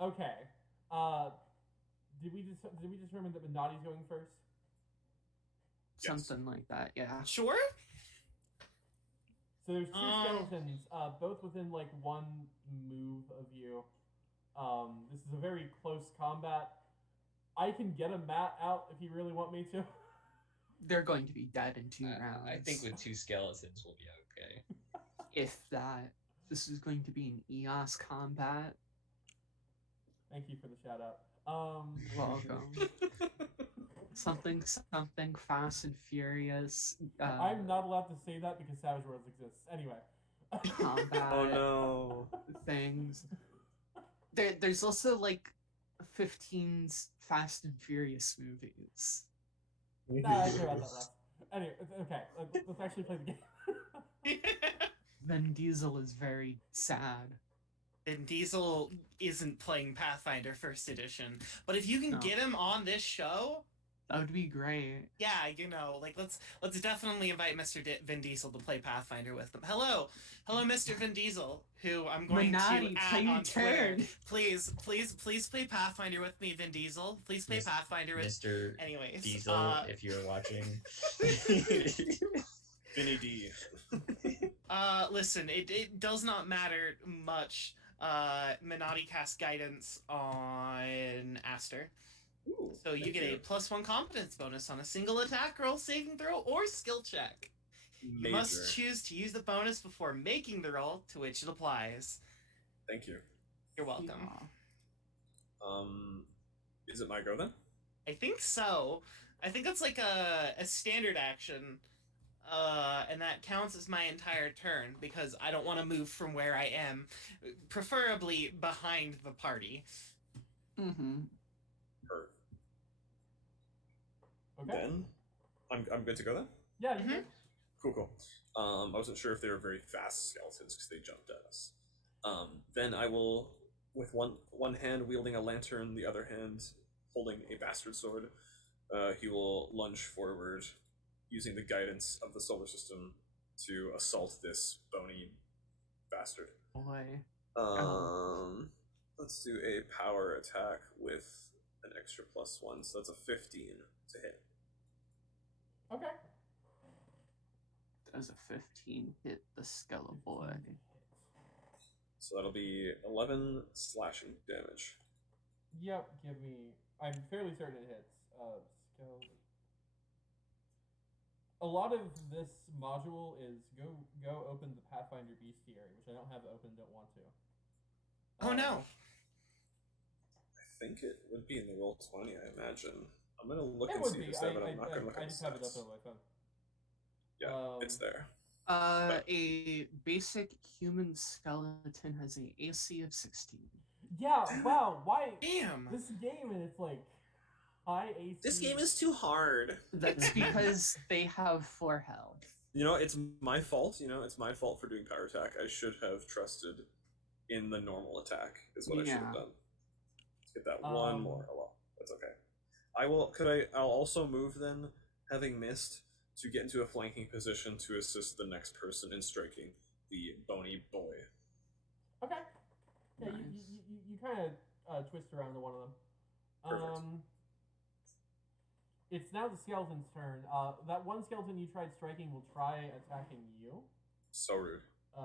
Okay. Did we determine that Minotti's going first? Yes. Something like that, yeah. Sure? So there's two Um. skeletons, both within like 1 move of you. This is a very close combat. I can get a mat out if you really want me to. They're going to be dead in 2 rounds. I think with 2 skeletons we'll be okay. If that. This is going to be an EOS combat. Thank you for the shout out. Welcome. something Fast and Furious. I'm not allowed to say that because Savage Worlds exists. Anyway. combat Oh no. things. There's also like 15 Fast and Furious movies. Nah, I care about that last. Anyway, okay, let's actually play the game. Vin Diesel is very sad. And Diesel isn't playing Pathfinder First Edition. But if you can No. get him on this show, That would be great. Yeah, like let's definitely invite Mr. Vin Diesel to play Pathfinder with them. Hello, Mr. Vin Diesel, who I'm going Minati, to play add your on Twitter. turn. Please play Pathfinder with me, Vin Diesel. Please play Pathfinder with. Mr. Anyways, Diesel, if you're watching. Vinny D. Listen, it does not matter much. Minati cast guidance on Aster. Ooh, So you thank get a +1 competence bonus on a single attack roll, saving throw, or skill check. Major. You must choose to use the bonus before making the roll to which it applies. Thank you. You're welcome. Yeah. Is it my go then? I think so. I think that's like a standard action. And that counts as my entire turn because I don't want to move from where I am, preferably behind the party. Mm-hmm. Or Okay. then I'm good to go then. Yeah. You can. Cool. I wasn't sure if they were very fast skeletons because they jumped at us. Then I will, with one hand wielding a lantern, the other hand holding a bastard sword, he will lunge forward, using the guidance of the solar system to assault this bony bastard. Boy. Let's do a power attack with an extra +1, so that's a 15 to hit. Okay. Does a 15 hit the Skella boy? So that'll be 11 slashing damage. Yep. Give me. I'm fairly certain it hits. Skill. A lot of this module is go open the Pathfinder Bestiary, which I don't have open, don't want to. Oh no! I think it would be in the roll 20, I imagine. I'm gonna look It and would see if be. it's there, but I'm not gonna look I at just the have it up stats. on my phone. Yeah, it's there. A basic human skeleton has a AC of 16. Yeah. Wow. Why? Damn! This game and it's like high AC. This game is too hard. That's because they have 4 health. You know, it's my fault. It's my fault for doing power attack. I should have trusted in the normal attack. Is what I should have Yeah. done. Let's get that one more. Oh well, that's okay. I'll also move then, having missed, to get into a flanking position to assist the next person in striking the bony boy. Okay. Yeah. Nice. You kind of twist around to one of them. Perfect. It's now the skeleton's turn. That one skeleton you tried striking will try attacking you. So rude. I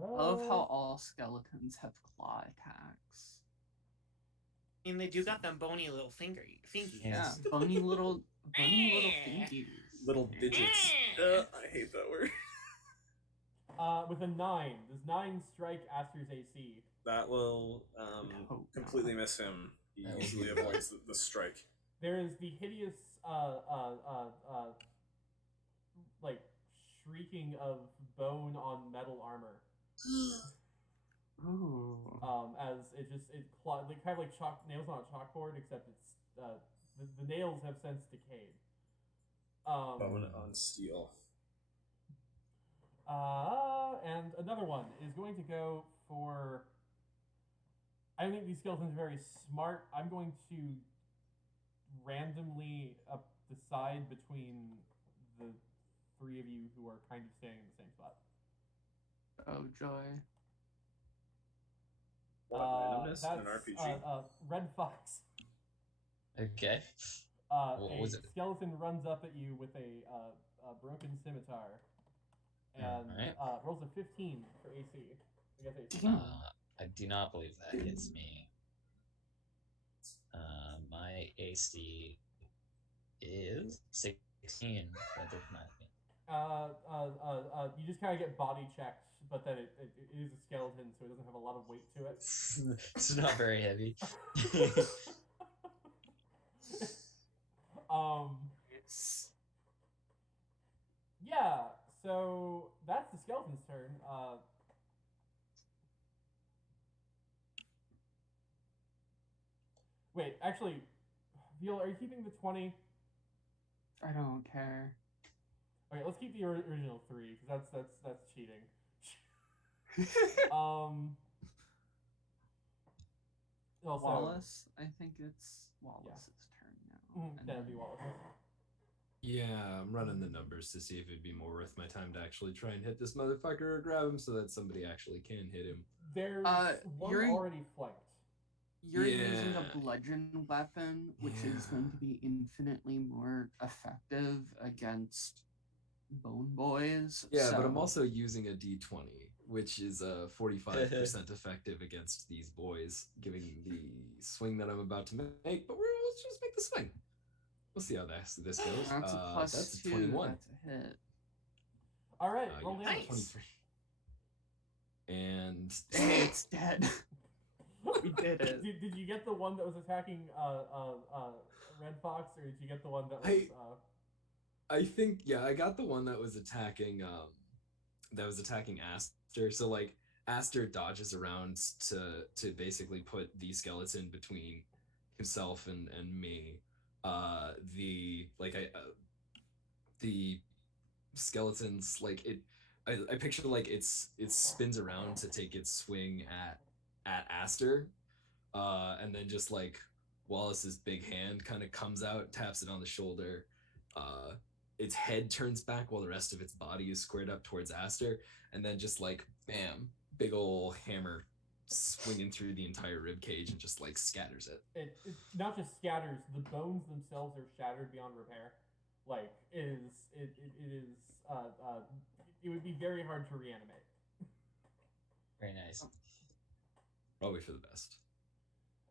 love how all skeletons have claw attacks. I mean, they do got them bony little fingies. Yeah, bony little fingies. Little digits. I hate that word. With a 9. Does 9 strike Aster's AC? That will hope completely not. miss him. He That will easily be avoids the strike. There is the hideous, like, shrieking of bone on metal armor. Ooh. As it like, kind of like nails on a chalkboard, except it's the nails have since decayed. Bone on steel. And another one is going to go for. I think these skeletons are very smart. I'm going to randomly decide between the 3 of you who are kind of staying in the same spot. Oh joy. What randomness in an That's, RPG? Red Fox. Okay. A was it? skeleton runs up at you with a broken scimitar, and Alright. rolls a 15 for AC. I guess AC. I do not believe that hits me. My AC is 16. That does not hit. You just kind of get body checked, but then it is a skeleton, so it doesn't have a lot of weight to it. It's not very heavy. Yeah, so that's the skeleton's turn. Wait, actually, Veal, are you keeping the 20? I don't care. Okay, let's keep the original 3, because that's cheating. also Wallace. I think it's Wallace's turn now. and that would be then- Wallace. Yeah, I'm running the numbers to see if it'd be more worth my time to actually try and hit this motherfucker or grab him so that somebody actually can hit him. There's one you're- already flanked. You're using a Yeah. bludgeon weapon, which is going to be infinitely more effective against bone boys. Yeah, but I'm so- also using a D20, which is 45% effective against these boys, giving the swing that I'm about to make. But let's just make the swing. We'll see how this goes. That's a plus that's a 2. 21. That's a hit. All right, roll yeah, damage. 23. And Hey, it's dead. We did it. Did you get the one that was attacking Red Fox, or did you get the one that was? I think I got the one that was attacking Aster. So like Aster dodges around to basically put the skeleton between himself and me. The skeletons like it. I picture like it spins around to take its swing at Aster, and then just like Wallace's big hand kind of comes out, taps it on the shoulder. Its head turns back while the rest of its body is squared up towards Aster, and then just like bam, big ol' hammer swinging through the entire rib cage and just like scatters it. It not just scatters; the bones themselves are shattered beyond repair. Like it would be very hard to reanimate. Very nice. Probably for the best.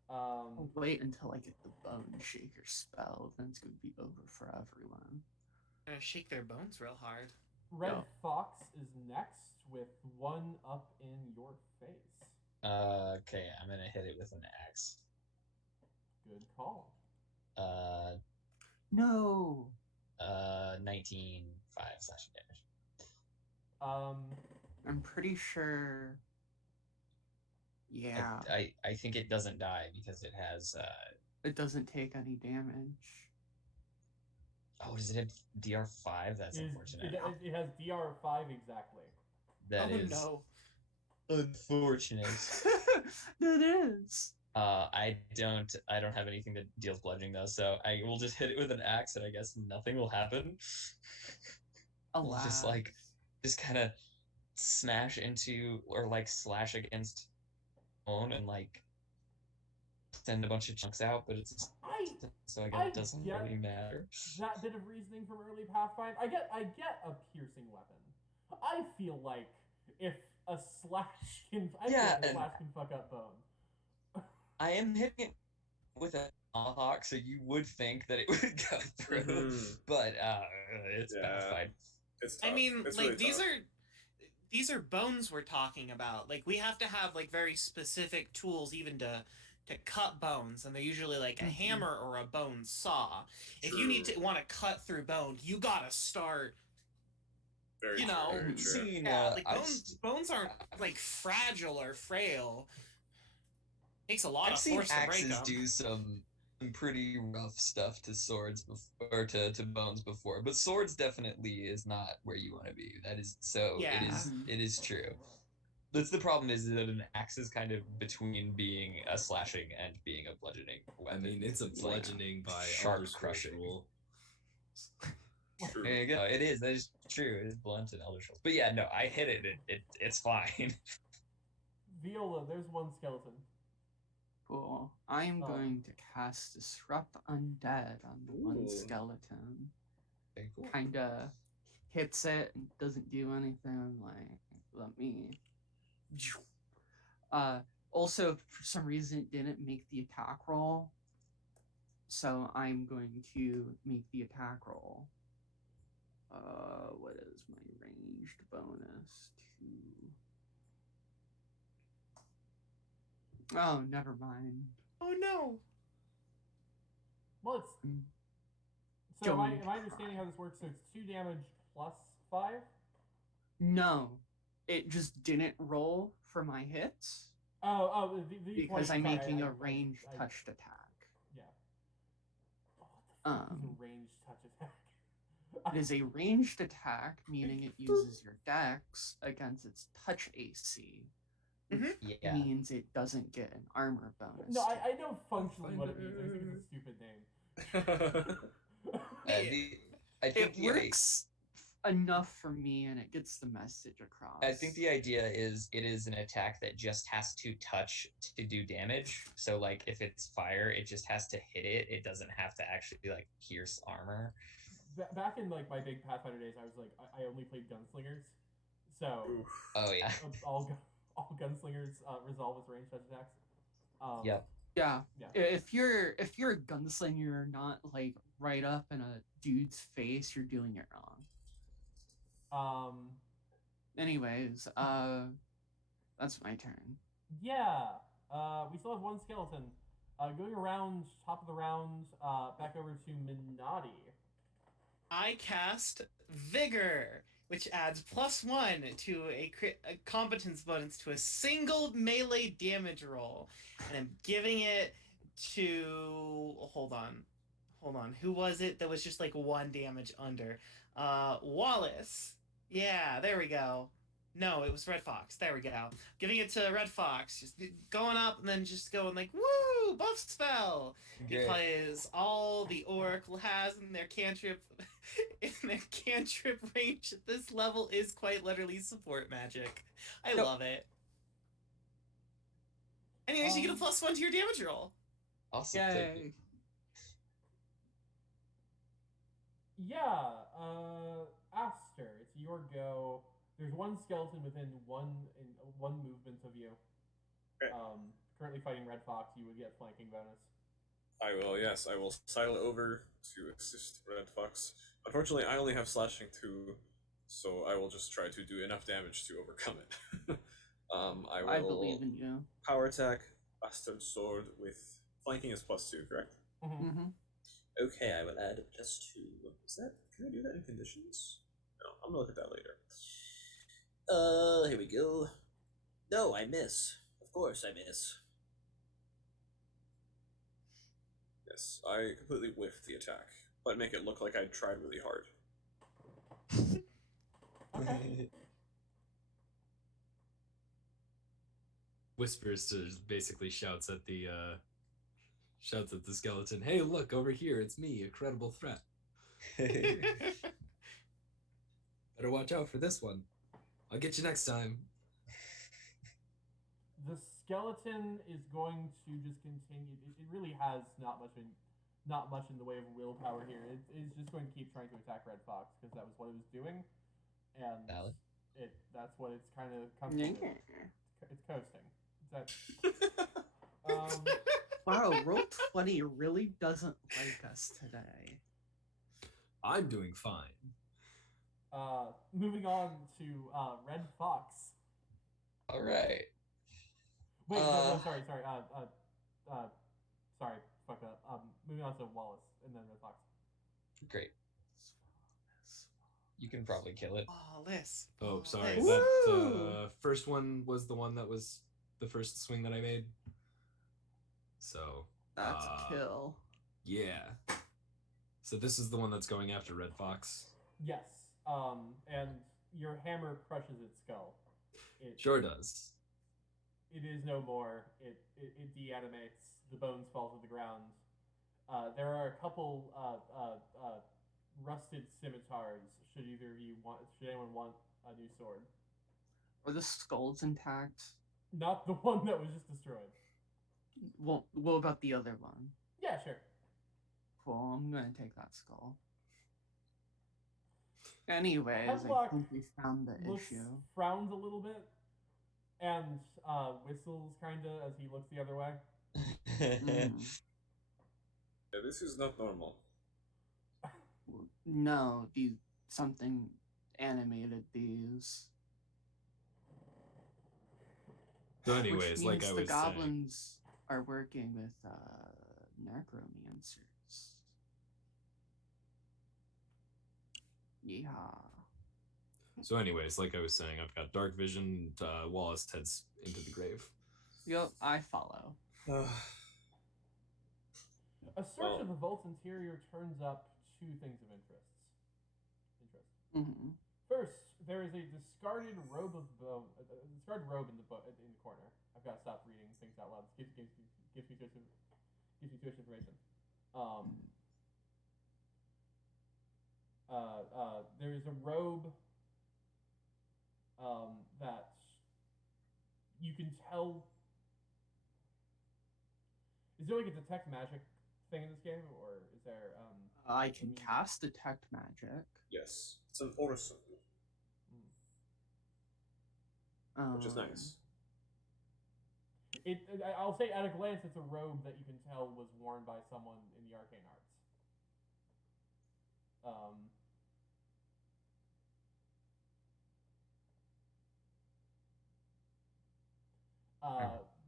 I'll wait until I get the bone shaker spell, then it's gonna be over for everyone. Gonna shake their bones real hard. Red No. Fox is next with one up in your face. Okay, I'm gonna hit it with an axe. Good call. No. 19 5 slashing damage. I'm pretty sure. Yeah, I think it doesn't die because it has it doesn't take any damage. oh, does it have DR5? That's It unfortunate. has DR5 exactly. That oh is no. unfortunate. That is. I don't have anything that deals bludgeoning though, so I will just hit it with an axe and I guess nothing will happen. We'll just Alas. kind of smash into or like slash against bone and like send a bunch of chunks out, but it's so I guess it doesn't really matter. That bit of reasoning from early Pathfinder. I get a piercing weapon. I feel like if a slash can fuck up bone. I am hitting it with a tomahawk, so you would think that it would go through, but it's Pathfinder. It's I tough. mean, It's like really tough. these are bones we're talking about. Like we have to have like very specific tools even to cut bones, and they're usually like a hammer or a bone saw. If you need to want to cut through bone, you gotta start. Very you true, know, very true. Seeing, Yeah, like I've bones aren't like fragile or frail. Takes a lot I've of seen force to break axes them. do some pretty rough stuff to swords or to bones before, but swords definitely is not where you want to be. That is so. Yeah. It is true. That's the problem is that an axe is kind of between being a slashing and being a bludgeoning I weapon. mean, it's a like bludgeoning by sharp Elder Scrolls crushing. rule. True. There you go. It is. That is true. It is blunt and Elder Scrolls. But yeah, no, I hit it. It's fine. Viola, there's one skeleton. Cool. I'm Oh. going to cast Disrupt Undead on the one Ooh. skeleton. Very cool. Kinda hits it and doesn't do anything. Like, let me. Also, for some reason, it didn't make the attack roll. So I'm going to make the attack roll. What is my ranged bonus? Oh, never mind. Oh no! Well, it's Mm. so am I Don't understanding how this works? So it's 2 damage plus 5. No, it just didn't roll for my hits The because I'm sorry, making I- a ranged I- touched attack. Yeah. Oh, what the fuck is Um, a ranged touch attack? It is a ranged attack, meaning it uses your dex against its touch AC. Yeah. means it doesn't get an armor bonus. No, I know functionally what it means. I think it's a stupid name. I think It works enough for me, and it gets the message across. I think the idea is it is an attack that just has to touch to do damage. So like if it's fire, it just has to hit it. It doesn't have to actually like pierce armor. Back in like my big Pathfinder days, I was like I only played gunslingers, so Oh yeah. all gunslingers resolve with ranged attacks. Yep. Yeah. Yeah. If you're a gunslinger, you're not like right up in a dude's face, you're doing it wrong. Anyways, that's my turn. Yeah. We still have one skeleton. Going around top of the round, back over to Minati. I cast Vigor, which adds +1 to a competence bonus to a single melee damage roll. And I'm giving it to... Hold on. Who was it that was just like 1 damage under? Wallace. Yeah, there we go. No, it was Red Fox. There we go. Giving it to Red Fox. Just going up and then just going like, woo! Buff spell! Great. Because all the Oracle has in their cantrip range at this level is quite literally support magic. I love it. Anyways, you get a +1 to your damage roll. Awesome. Yay. Yeah, Aster, it's your go. There's one skeleton within one movement of you. Okay. Currently fighting Red Fox, you would get flanking bonus. I will, yes. I will sidle over to assist Red Fox. Unfortunately, I only have slashing 2, so I will just try to do enough damage to overcome it. I believe in you. Power attack, bastard sword with flanking is +2, correct? Mm-hmm. Okay, I will add +2. Is that? Can I do that in conditions? No, I'm gonna look at that later. Here we go. No, I miss. Of course I miss. Yes, I completely whiffed the attack, but make it look like I tried really hard. Okay. Whispers basically shouts at the skeleton, "Hey, look over here! It's me, a credible threat. Better watch out for this one. I'll get you next time." The skeleton is going to just continue. It really has not much in the way of willpower here. It's just going to keep trying to attack Red Fox because that was what it was doing, and Valid. that's what it's kind of comfortable with. It's coasting. Wow, Roll20 really doesn't like us today. I'm doing fine. Moving on to Red Fox. All right. Wait, no, sorry. Sorry, fuck up. Moving on to Wallace and then Red Fox. Great. You can probably kill it. Wallace. Oh, sorry. Wallace. That first one was the one that was the first swing that I made. So That's a kill. yeah. So this is the one that's going after Red Fox. Yes. And your hammer crushes its skull. It Sure does. It is no more. It deanimates. The bones fall to the ground. There are a couple rusted scimitars. Should anyone want a new sword? Are the skulls intact? Not the one that was just destroyed. Well, what about the other one? Yeah, sure. Cool, I'm gonna take that skull. Anyways, Hemlock I think we found the Looks issue. frowns a little bit, and whistles kinda as he looks the other way. Mm. Yeah, this is not normal. No, something animated these. So Which anyways, means like I the was goblins are working with necromancers. Yeah. So anyways, like I was saying, I've got dark vision. Wallace heads into the grave. Yep, I follow. A search of the vault's interior turns up 2 things of interest. Mm-hmm. First, there is a discarded robe of bone, a discarded robe in the corner. I've got to stop reading things out loud. This gives me too much information. There is a robe that you can tell. Is there like a detect magic thing in this game, or is there? I can cast detect magic. Yes, it's an aura symbol, which is nice. I'll say at a glance, it's a robe that you can tell was worn by someone in the arcane arts.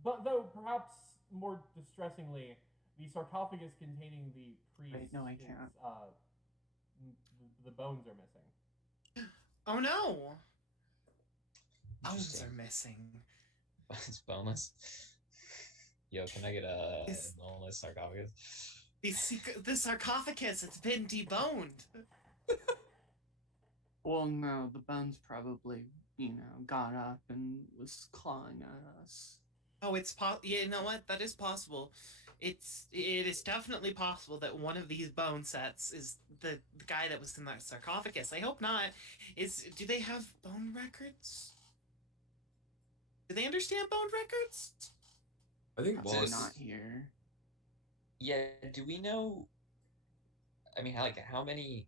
But though perhaps more distressingly, the sarcophagus containing the priest. Wait, no, I can't. The bones are missing. Oh no! Bones Interesting. are missing. It's boneless. Yo, can I get a boneless sarcophagus? The sarcophagus, it's been deboned. Well, no, the bones probably, got up and was clawing at us. Oh, you know what? That is possible. It is definitely possible that one of these bone sets is the guy that was in that sarcophagus. I hope not. Do they have bone records? Do they understand bone records? I think They're not here. Yeah, do we know? I mean, how many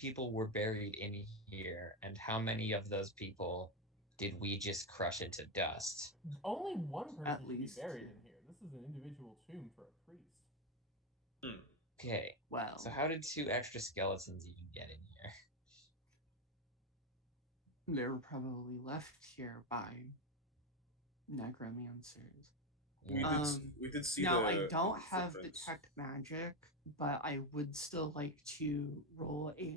people were buried in here, and how many of those people did we just crush into dust? Only one person At should be least. buried in here. This is an individual tomb for a priest. Okay. Well, So how did 2 extra skeletons even get in here? they were probably left here by necromancers. We did see. Now, the I don't have footprints. detect magic, but I would still like to roll a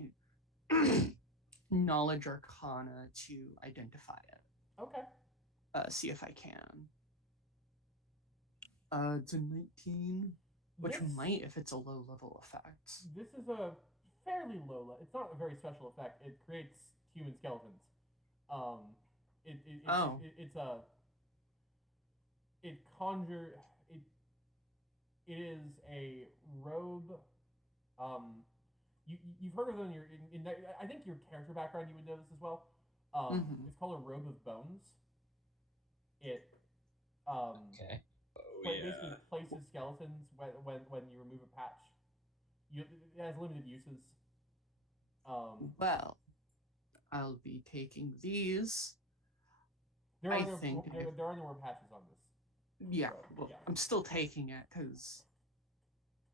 knowledge arcana to identify it. Okay. See if I can. It's a 19, which might if it's a low level effect. This is a fairly low level. It's not a very special effect. It creates human skeletons. It is a robe. You've heard of them in I think your character background you would know this as well. It's called a robe of bones. It Okay. basically places skeletons when you remove a patch. It has limited uses. Well, I'll be taking these. There are I no more patches on this. Yeah, robe. well, Yeah. I'm still taking it because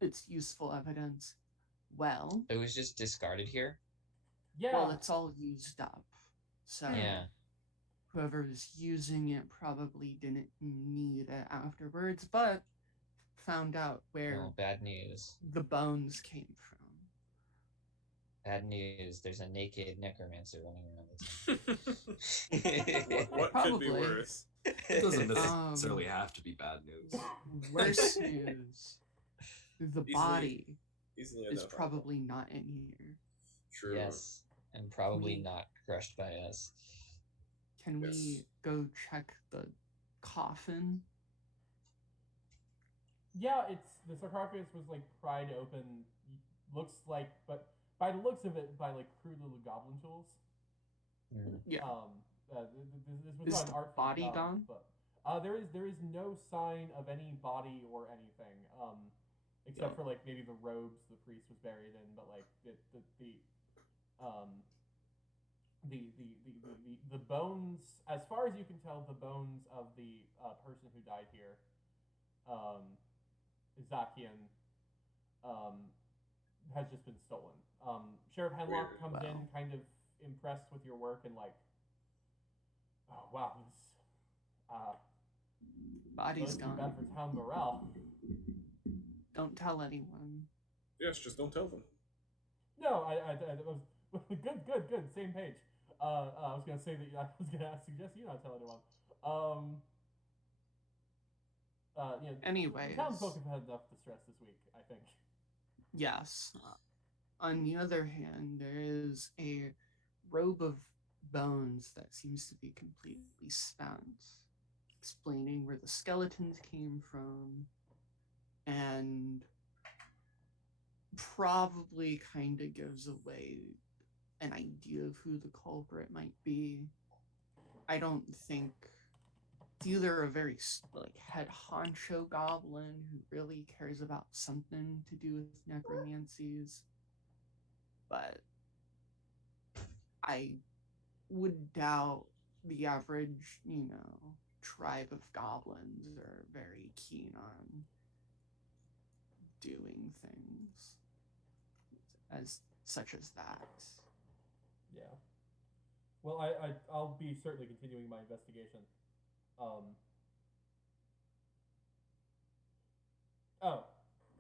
it's useful evidence. Well, It was just discarded here? Yeah. well, it's all used up. So Yeah. whoever's using it probably didn't need it afterwards, but found out where Well, bad news. the bones came from. Bad news. There's a naked necromancer running around the what could Probably. be worse? It doesn't necessarily have to be bad news. Worse news. The body Easily is identifiable. probably not in here. True. Yes. And probably We- not crushed by us. Can Yes. we go check the coffin? Yeah, the sarcophagus was like pried open. Looks like, but by the looks of it, by like crude little goblin tools. Yeah. This was Is not an the art body form, gone? But there is no sign of any body or anything, except for like maybe the robes the priest was buried in, but like the bones, as far as you can tell, the bones of the person who died here, Zakian, has just been stolen. Sheriff Henlock Weird. comes in kind of impressed with your work and like, oh wow, this Body's really too bad gone. for town morale. Don't tell anyone. Yes, just don't tell them. No, I was good. Same page. I was gonna say that I was gonna suggest you not tell anyone. Anyways. the townsfolk have had enough distress this week, I think. Yes. On the other hand, there is a robe of bones that seems to be completely spent, explaining where the skeletons came from, and probably kind of gives away an idea of who the culprit might be. I don't think it's either a very head honcho goblin who really cares about something to do with necromancies, but I would doubt the average, tribe of goblins are very keen on doing things as such as that. Yeah. Well, I'll be certainly continuing my investigation. Oh,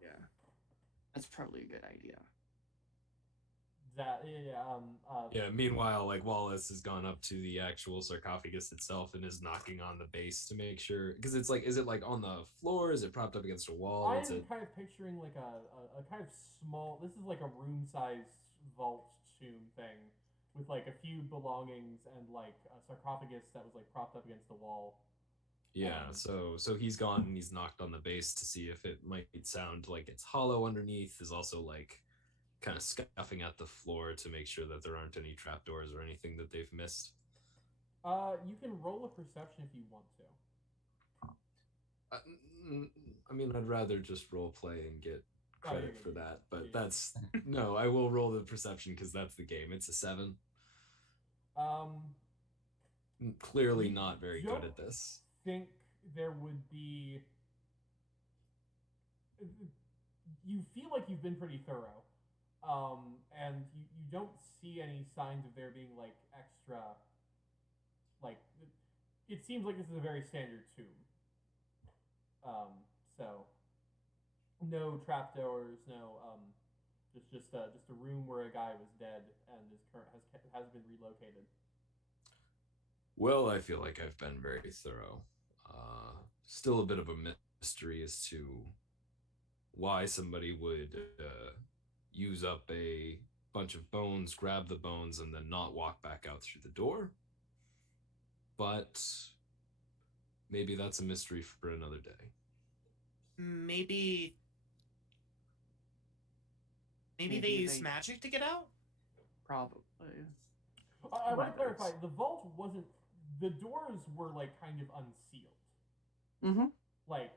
Yeah. That's probably a good idea. Yeah, meanwhile, like Wallace has gone up to the actual sarcophagus itself and is knocking on the base to make sure, because it's like, is it like on the floor? Is it propped up against a wall? I'm Is it... kind of picturing like a kind of small. This is like a room-sized vault tomb thing with like a few belongings and like a sarcophagus that was like propped up against the wall. Yeah, so he's gone and he's knocked on the base to see if it might sound like it's hollow underneath. Is also like kind of scuffing at the floor to make sure that there aren't any trapdoors or anything that they've missed. You can roll a perception if you want to. I mean, I'd rather just role play and get credit for that, but yeah. that's no. I will roll the perception because that's the game. It's a 7. Clearly not very good at this. Think there would be. You feel like you've been pretty thorough, and you don't see any signs of there being like extra. Like, it seems like this is a very standard tomb. So no trapdoors, no just a room where a guy was dead and has been relocated. Well, I feel like I've been very thorough. Still a bit of a mystery as to why somebody would use up a bunch of bones, grab the bones, and then not walk back out through the door. But maybe that's a mystery for another day. Maybe they use magic to get out? Probably. I want to clarify, the vault wasn't... The doors were, like, kind of unsealed. Mm-hmm. Like,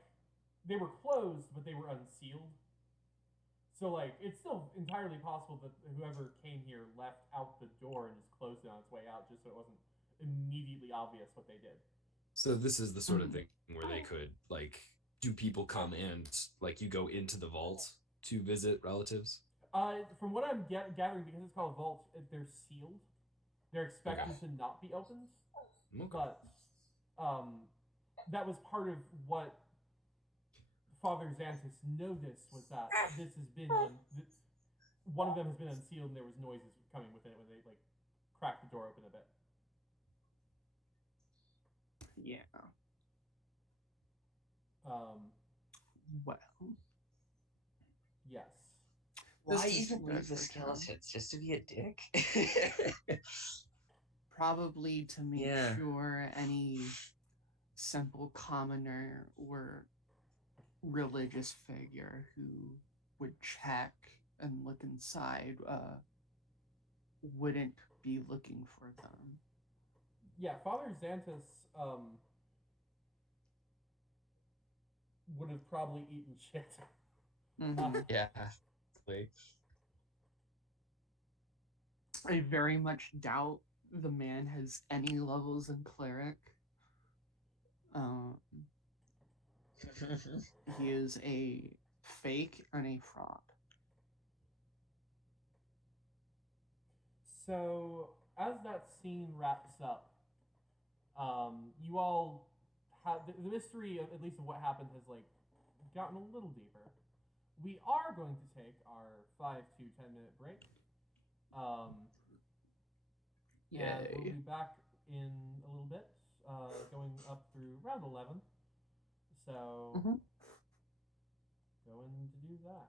they were closed, but they were unsealed. So, like, it's still entirely possible that whoever came here left out the door and just closed it on its way out, just so it wasn't immediately obvious what they did. So this is the sort of thing where they could, like, do people come and, like, you go into the vault to visit relatives? From what I'm gathering, because it's called a vault, they're sealed. They're expected to not be opened. Okay. But that was part of what Father Xanthus noticed, was that this has been one of them has been unsealed and there was noises coming within it when they like cracked the door open a bit. Yeah. Well. Yes. Why even move the skeletons? Just to be a dick? Probably to make sure any simple commoner or religious figure who would check and look inside wouldn't be looking for them. Yeah, Father Xanthus would have probably eaten shit. Mm-hmm. Yeah. I very much doubt the man has any levels in cleric. He is a fake and a fraud. So, as that scene wraps up, you all have the mystery of at least of what happened has like gotten a little deeper. We are going to take our 5 to 10 minute break. And we'll be back in a little bit, going up through round 11. So, going to do that.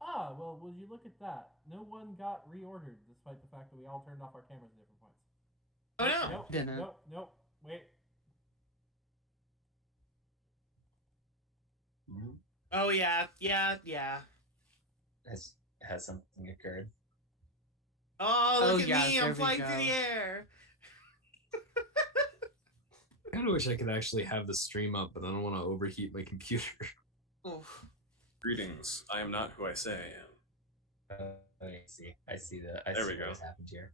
Ah, well, would you look at that? No one got reordered, despite the fact that we all turned off our cameras at different points. Oh no! Nope, Didn't. nope, wait. Oh yeah. Has something occurred? Oh, Oh, look at yeah, me! there I'm we flying through go. the air. I kind of wish I could actually have the stream up, but I don't want to overheat my computer. Oof. Greetings. I am not who I say I am. I see There we what go. has happened here.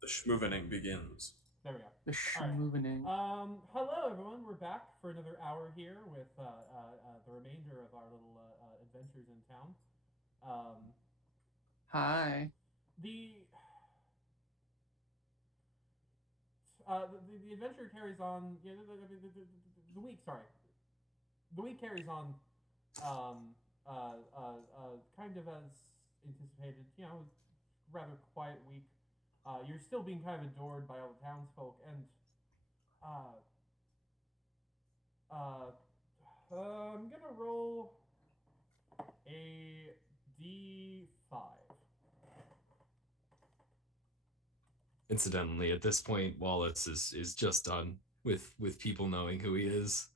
The schmoovening begins. There we go. The All right. schmoovening. Hello everyone. We're back for another hour here with the remainder of our little adventures in town. Hi. The adventure carries on. Yeah, the week. Sorry, the week carries on. Kind of as anticipated. You know, rather quiet week. You're still being kind of adored by all the townsfolk, and I'm gonna roll a D5. Incidentally, at this point, Wallace is just done with people knowing who he is.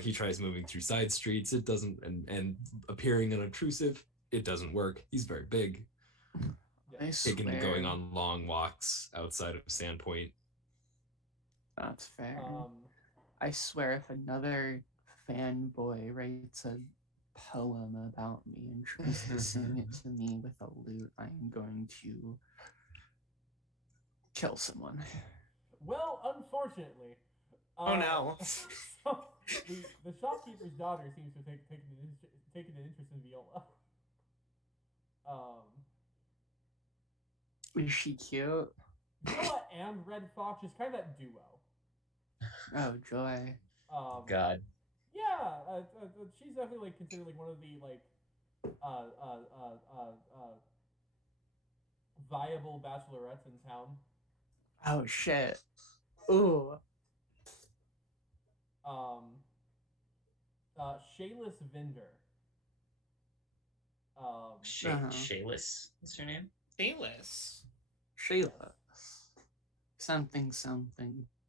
He tries moving through side streets. It doesn't, and appearing unobtrusive. It doesn't work. He's very big. I Taken to swear. going on long walks outside of Sandpoint. That's fair. I swear, if another fanboy writes a poem about me and tries to sing it to me with a lute, I'm going to kill someone. Well, unfortunately. Oh, no. So the shopkeeper's daughter seems to have taken an interest in Viola. Is she cute? Viola and Red Fox is kind of that duo. Oh, joy. God. Yeah, she's definitely like considered like one of the like viable bachelorettes in town. Oh, shit. Ooh. Shayless Vinder. Shayless? What's her name? Bayless. Shayla. Something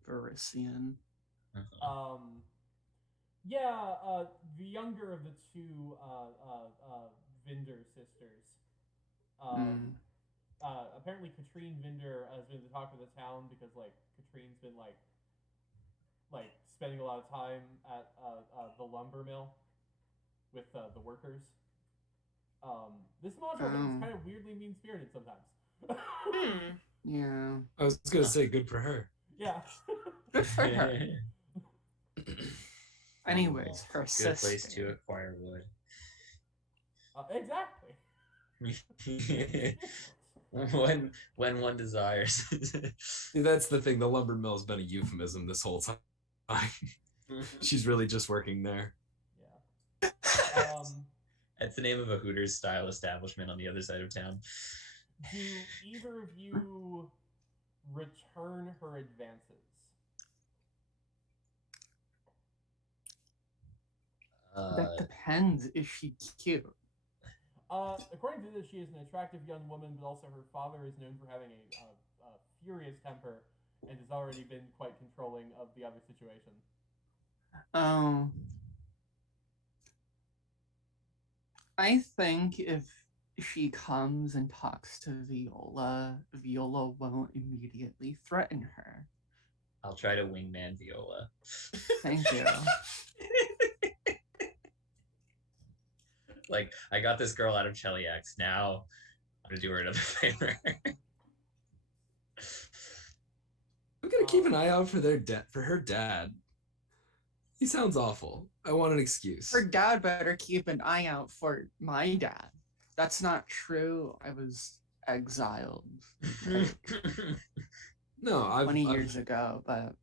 Verisian. Yeah, the younger of the two Vinder sisters. Apparently Katrine Vinder has been the talk of the town because like Katrine's been like spending a lot of time at the lumber mill with the workers. This module is kind of weirdly mean-spirited sometimes. Yeah. I was gonna say, good for her. Yeah. Good for her. Anyways, her Good sister. place to acquire wood. Exactly. when one desires. See, that's the thing. The lumber mill's been a euphemism this whole time. She's really just working there. Yeah. That's the name of a Hooters style establishment on the other side of town. Do either of you return her advances? That depends. Is she cute? According to this, she is an attractive young woman, but also her father is known for having a furious temper and has already been quite controlling of the other situation. Oh. I think if she comes and talks to Viola, Viola won't immediately threaten her. I'll try to wingman Viola. Thank you. Like, I got this girl out of Cheliax. Now I'm gonna do her another favor. I'm gonna keep an eye out for her dad. He sounds awful. I want an excuse. Her dad better keep an eye out for my dad. That's not true. I was exiled. No, 20 years ago, but...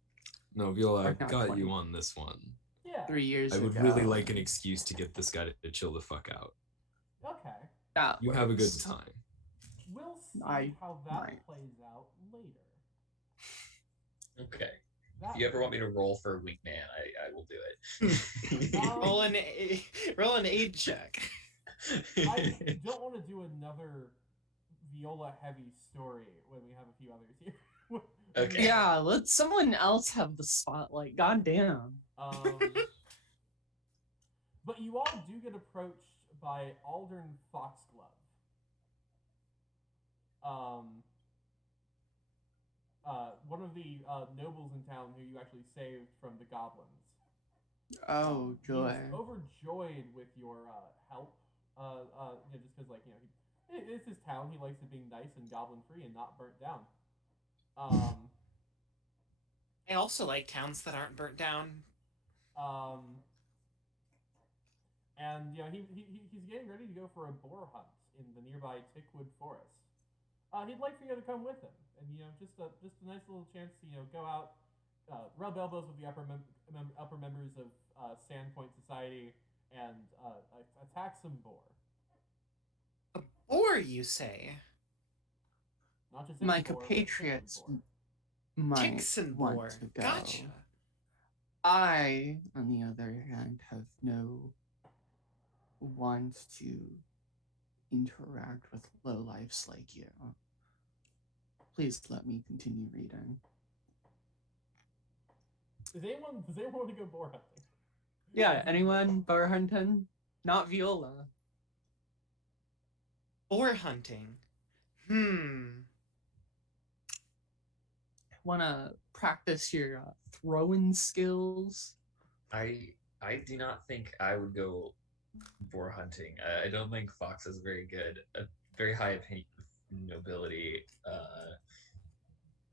No, Viola, I've got 20. you on this one. Yeah. 3 years ago. I would really like an excuse to get this guy to chill the fuck out. Okay. That you have a good time. We'll see how that plays out later. Okay. If you ever want me to roll for wingman, I will do it. Roll an aid check. I don't want to do another Viola heavy story when we have a few others here. Okay. Yeah, let someone else have the spotlight. God damn. But you all do get approached by Aldern Foxglove. One of the nobles in town who you actually saved from the goblins. Oh, joy. He's overjoyed with your help. Just because, like, it's his town. He likes it being nice and goblin-free and not burnt down. I also like towns that aren't burnt down. And he's getting ready to go for a boar hunt in the nearby Tickwood Forest. He'd like for you to come with him, and just a nice little chance to go out, rub elbows with the upper members of Sandpoint Society, and attack some boar. A boar, you say? Not just My any boar, compatriots but might Dixon want boar. to go. Gotcha. I, on the other hand, have no want to interact with lowlifes like you. Please let me continue reading. Does anyone want to go boar hunting? Yeah, anyone boar hunting? Not Viola. Boar hunting. Wanna practice your throwing skills. I do not think I would go boar hunting. I don't think Fox has a very high opinion of nobility.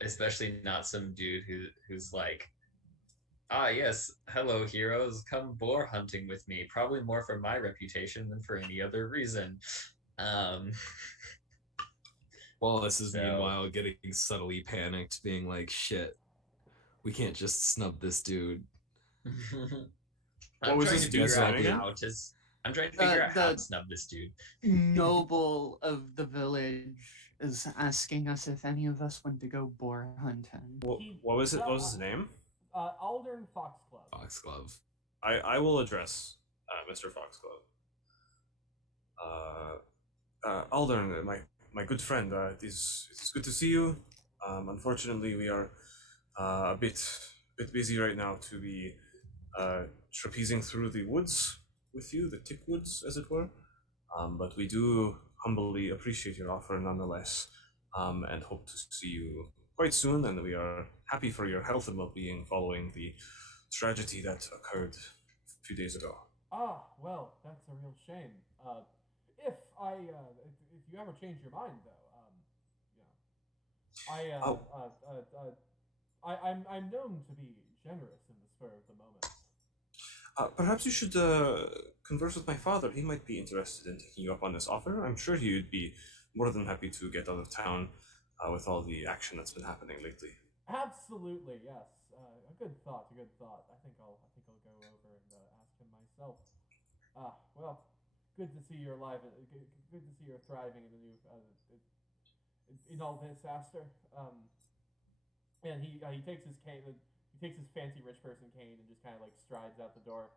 Especially not some dude who's like, ah, yes, hello, heroes, come boar hunting with me. Probably more for my reputation than for any other reason. Um, Wallace is So- meanwhile getting subtly panicked, being like, shit, we can't just snub this dude. What was trying this to dude's figure out name again? how to. I'm trying to figure out how the- to snub this dude. Noble of the village is asking us if any of us want to go boar hunting. What was it? What was his name? Aldern Foxglove. Foxglove. I will address Mr. Foxglove. Aldern, my good friend, it's good to see you. Unfortunately, we are a bit busy right now to be trapezing through the woods with you, the tick woods, as it were. But we do humbly appreciate your offer nonetheless, and hope to see you quite soon. And we are happy for your health and well-being following the tragedy that occurred a few days ago. Ah, well, that's a real shame. If you ever change your mind, though, I'm known to be generous in the spur of the moment. Perhaps you should converse with my father. He might be interested in taking you up on this offer. I'm sure he would be more than happy to get out of town with all the action that's been happening lately. Absolutely, yes. A good thought. I think I'll go over and ask him myself. Well, good to see you're alive. Good to see you're thriving in the new in all this, Aster. And he takes his cane. He takes his fancy rich person cane and just kind of like strides out the door.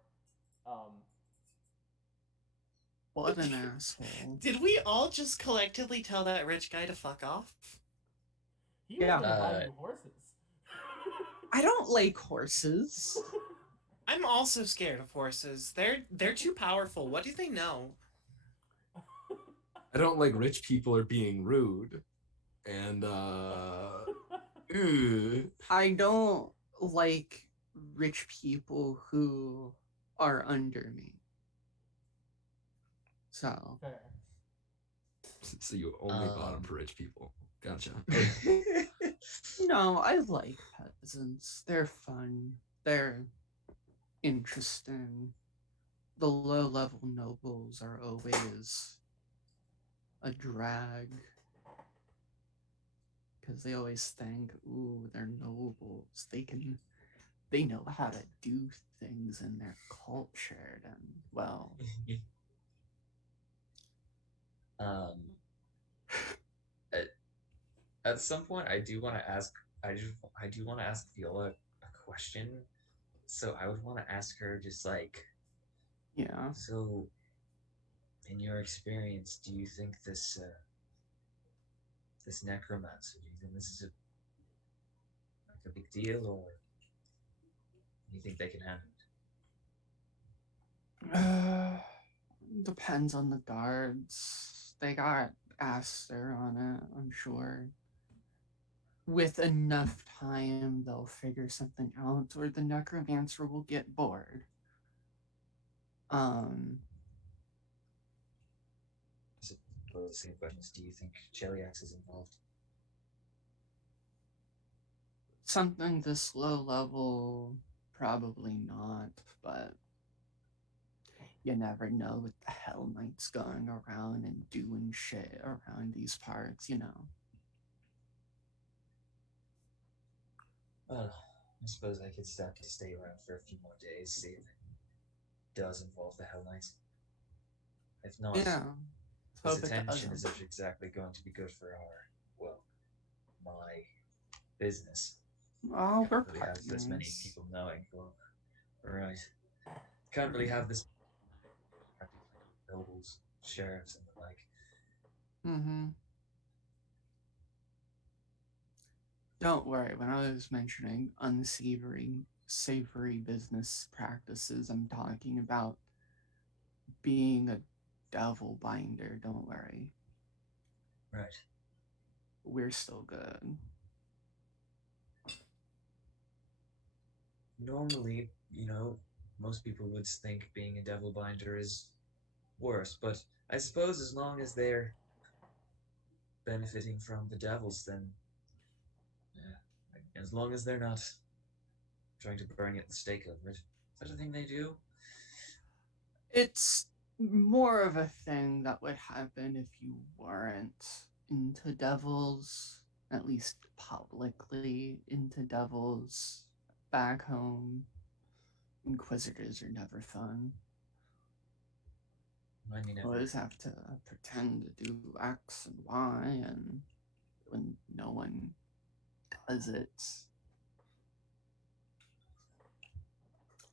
What an asshole. Did we all just collectively tell that rich guy to fuck off? He Yeah. wanted to buy you horses. I don't like horses. I'm also scared of horses. They're too powerful. What do they know? I don't like rich people are being rude. And, ew. I don't like rich people who are under me. So, Fair. So you only bottom for rich people. Gotcha. no, I like peasants. They're fun. They're interesting. The low-level nobles are always a drag. Because they always think, ooh, they're nobles. They know how to do things and they're cultured and, well... At some point, I do want to ask Viola a question. So I would want to ask her just like, Yeah. so in your experience, do you think this necromancer, do you think this is a big deal, or do you think they can handle it? Depends on the guards. They got Aster on it, I'm sure. With enough time, they'll figure something out, or the necromancer will get bored. Well, the same question is, do you think Cheliax is involved? Something this low level, probably not, but you never know with the Hell Knights going around and doing shit around these parts, you know. Well, I suppose I could start to stay around for a few more days, see if it does involve the Hell Knights. If not, Yeah. this Hope it attention doesn't. isn't exactly going to be good for my business. Oh, we're Can't really have this many partners. people knowing. Well, right. Can't really have this nobles, sheriffs, and the like. Mm-hmm. Don't worry, when I was mentioning savory business practices, I'm talking about being a devil binder, don't worry. Right. We're still good. normally, most people would think being a devil binder is worse, but I suppose as long as they're benefiting from the devils, then yeah, as long as they're not trying to burn you at the stake over it. Is that a thing they do? It's more of a thing that would happen if you weren't into devils, at least publicly into devils. Back home, inquisitors are never fun. I mean, Always have to pretend to do X and Y, and when no one does it,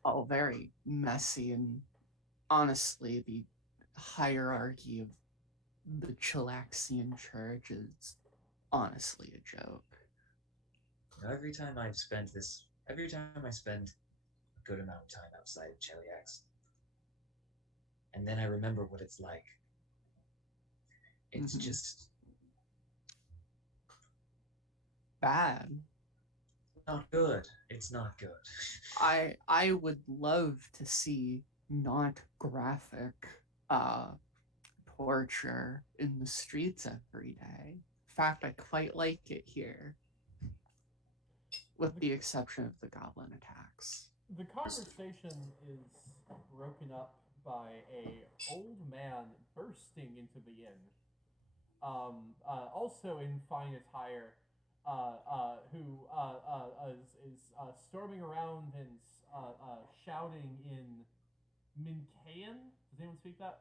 all very messy. And honestly, the hierarchy of the Chilaxian church is honestly a joke. every time I spend a good amount of time outside of Cheliax, and then I remember what it's like. It's just bad. not good. It's not good. I would love to see not graphic torture in the streets every day. In fact, I quite like it here, with the exception of the goblin attacks. The conversation is broken up by a old man bursting into the inn, also in fine attire, who is storming around and shouting in Mincaean. Does anyone speak that?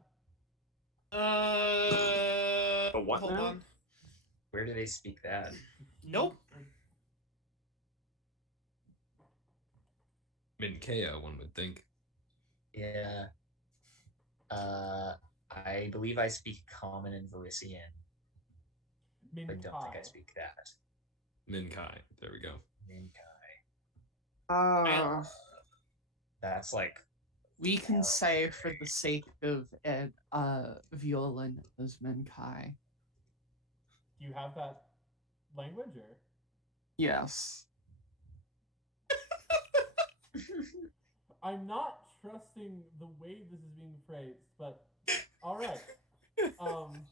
The what Hold now? on. Where do they speak that? Nope. Minkea, one would think. Yeah. I believe I speak Common and Verisian. I don't think I speak that. Minkai. There we go. Minkai. That's like. We can say, for the sake of Ed, Viola knows Menkai. Do you have that language, or? Yes. I'm not trusting the way this is being phrased, but all right.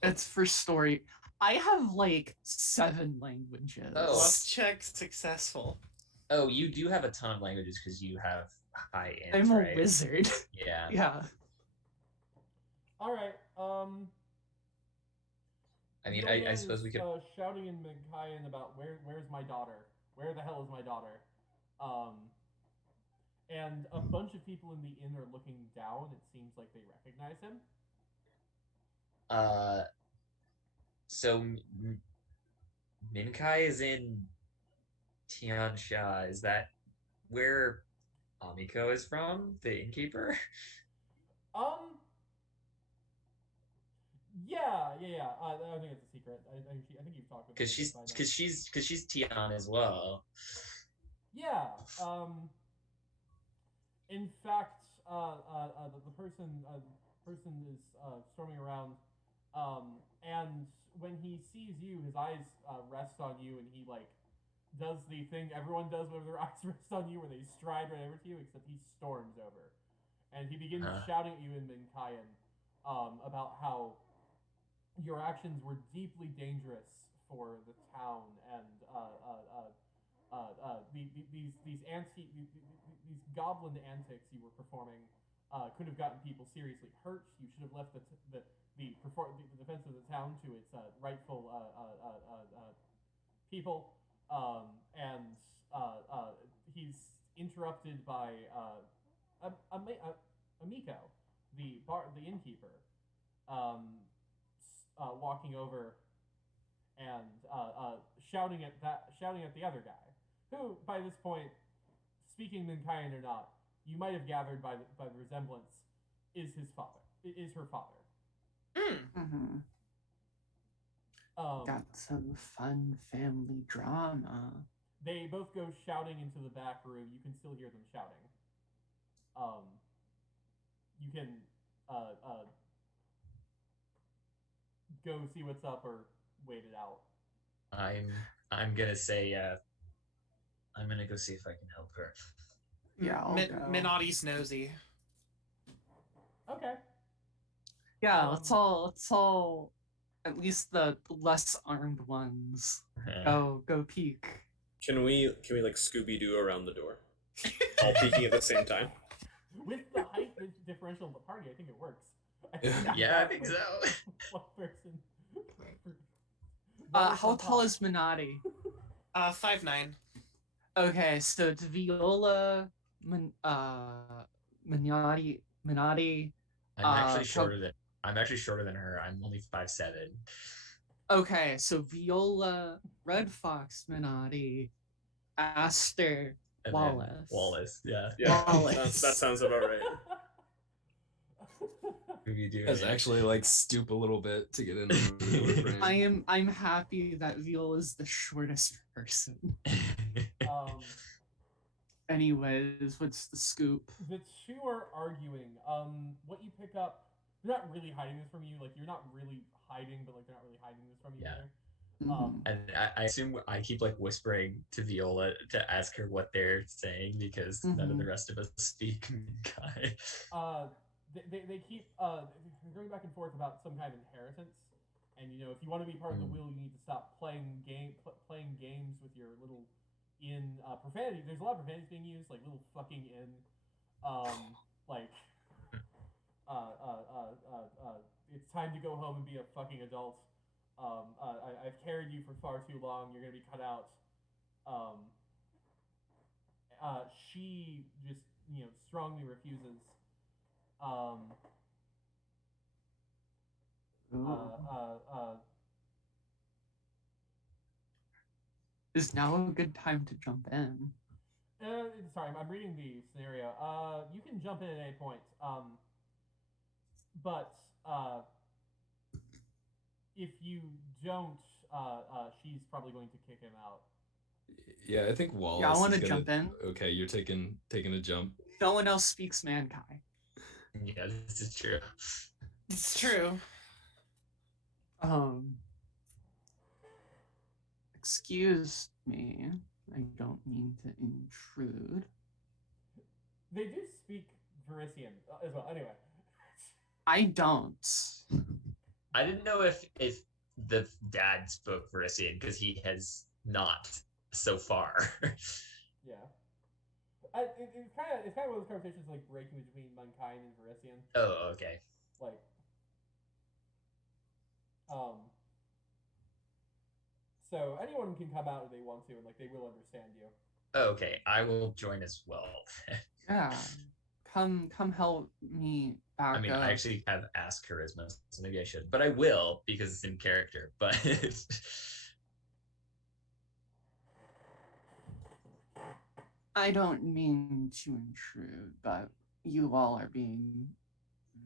It's for story. I have like 7 languages. Oh. Bluff check successful. Oh, you do have a ton of languages because you have high int, I'm a right? wizard. Yeah. Yeah. All right. I mean, I suppose we could. Shouting in Mincaean about where's my daughter? Where the hell is my daughter? And a bunch of people in the inn are looking down. It seems like they recognize him. So Minkai is in Tiansha. Is that where Amiko is from, the innkeeper? Yeah. I don't think it's a secret. I think you've talked with her. Because she's Tian as well. Yeah. In fact, the person is storming around, and when he sees you, his eyes rest on you, and he like does the thing everyone does whenever their eyes rest on you, where they stride right over to you, except he storms over, and he begins shouting at you in Mincaean about how your actions were deeply dangerous for the town, and these goblin antics you were performing could have gotten people seriously hurt. You should have left the defense of the town to its rightful people. And he's interrupted by Amiko, the innkeeper, walking over and shouting at the other guy, who by this point, speaking Mincaean or not, you might have gathered by the resemblance, is her father. Mm-hmm. Got some fun family drama. They both go shouting into the back room. You can still hear them shouting. You can go see what's up or wait it out. I'm gonna say I'm gonna go see if I can help her. Yeah, I'll go. Minotti's nosy. Okay. Yeah, let's all at least the less armed ones go peek. Can we like Scooby Doo around the door, all peeking at the same time? With the height differential of the party, I think it works. Yeah, I think so. One person. How tall is Minotti? 5'9". Okay, so it's Viola, Minotti. I'm actually shorter than her. I'm only 5'7". Okay, so Viola, Red Fox, Minotti, Aster, And Wallace. then Wallace, yeah. Wallace. That sounds about right. Scooby Doo. You guys actually like stoop a little bit to get into the frame. I'm happy that Viola's the shortest person. Anyways, what's the scoop? The two are arguing. What you pick up, they're not really hiding this from you. Like, you're not really hiding, but like they're not really hiding this from you either. And I assume I keep like whispering to Viola to ask her what they're saying because none of the rest of us speak Minkai. They keep going back and forth about some kind of inheritance, and you know, if you want to be part of the will, you need to stop playing games with your little profanity. There's a lot of profanities being used, like little fucking in, it's time to go home and be a fucking adult. I've carried you for far too long. You're gonna be cut out. She just, strongly refuses. Is now a good time to jump in? Sorry, I'm reading the scenario. You can jump in at any point. But if you don't, she's probably going to kick him out. Yeah, I think Wallace. Yeah, I want to jump in. Okay, you're taking a jump. No one else speaks Mankai. Yeah, this is true. It's true. Excuse me. I don't mean to intrude. They do speak Verisian as well. Anyway. I don't. I didn't know if the dad spoke Verisian because he has not so far. Yeah. It's kind of one of those conversations like breaking between Mankind and Verisian. Oh, okay. Like, so anyone can come out if they want to, and like they will understand you. Okay, I will join as well. Yeah, come help me back. I mean, up. I actually have asked charisma, so maybe I should, but I will because it's in character. But I don't mean to intrude, but you all are being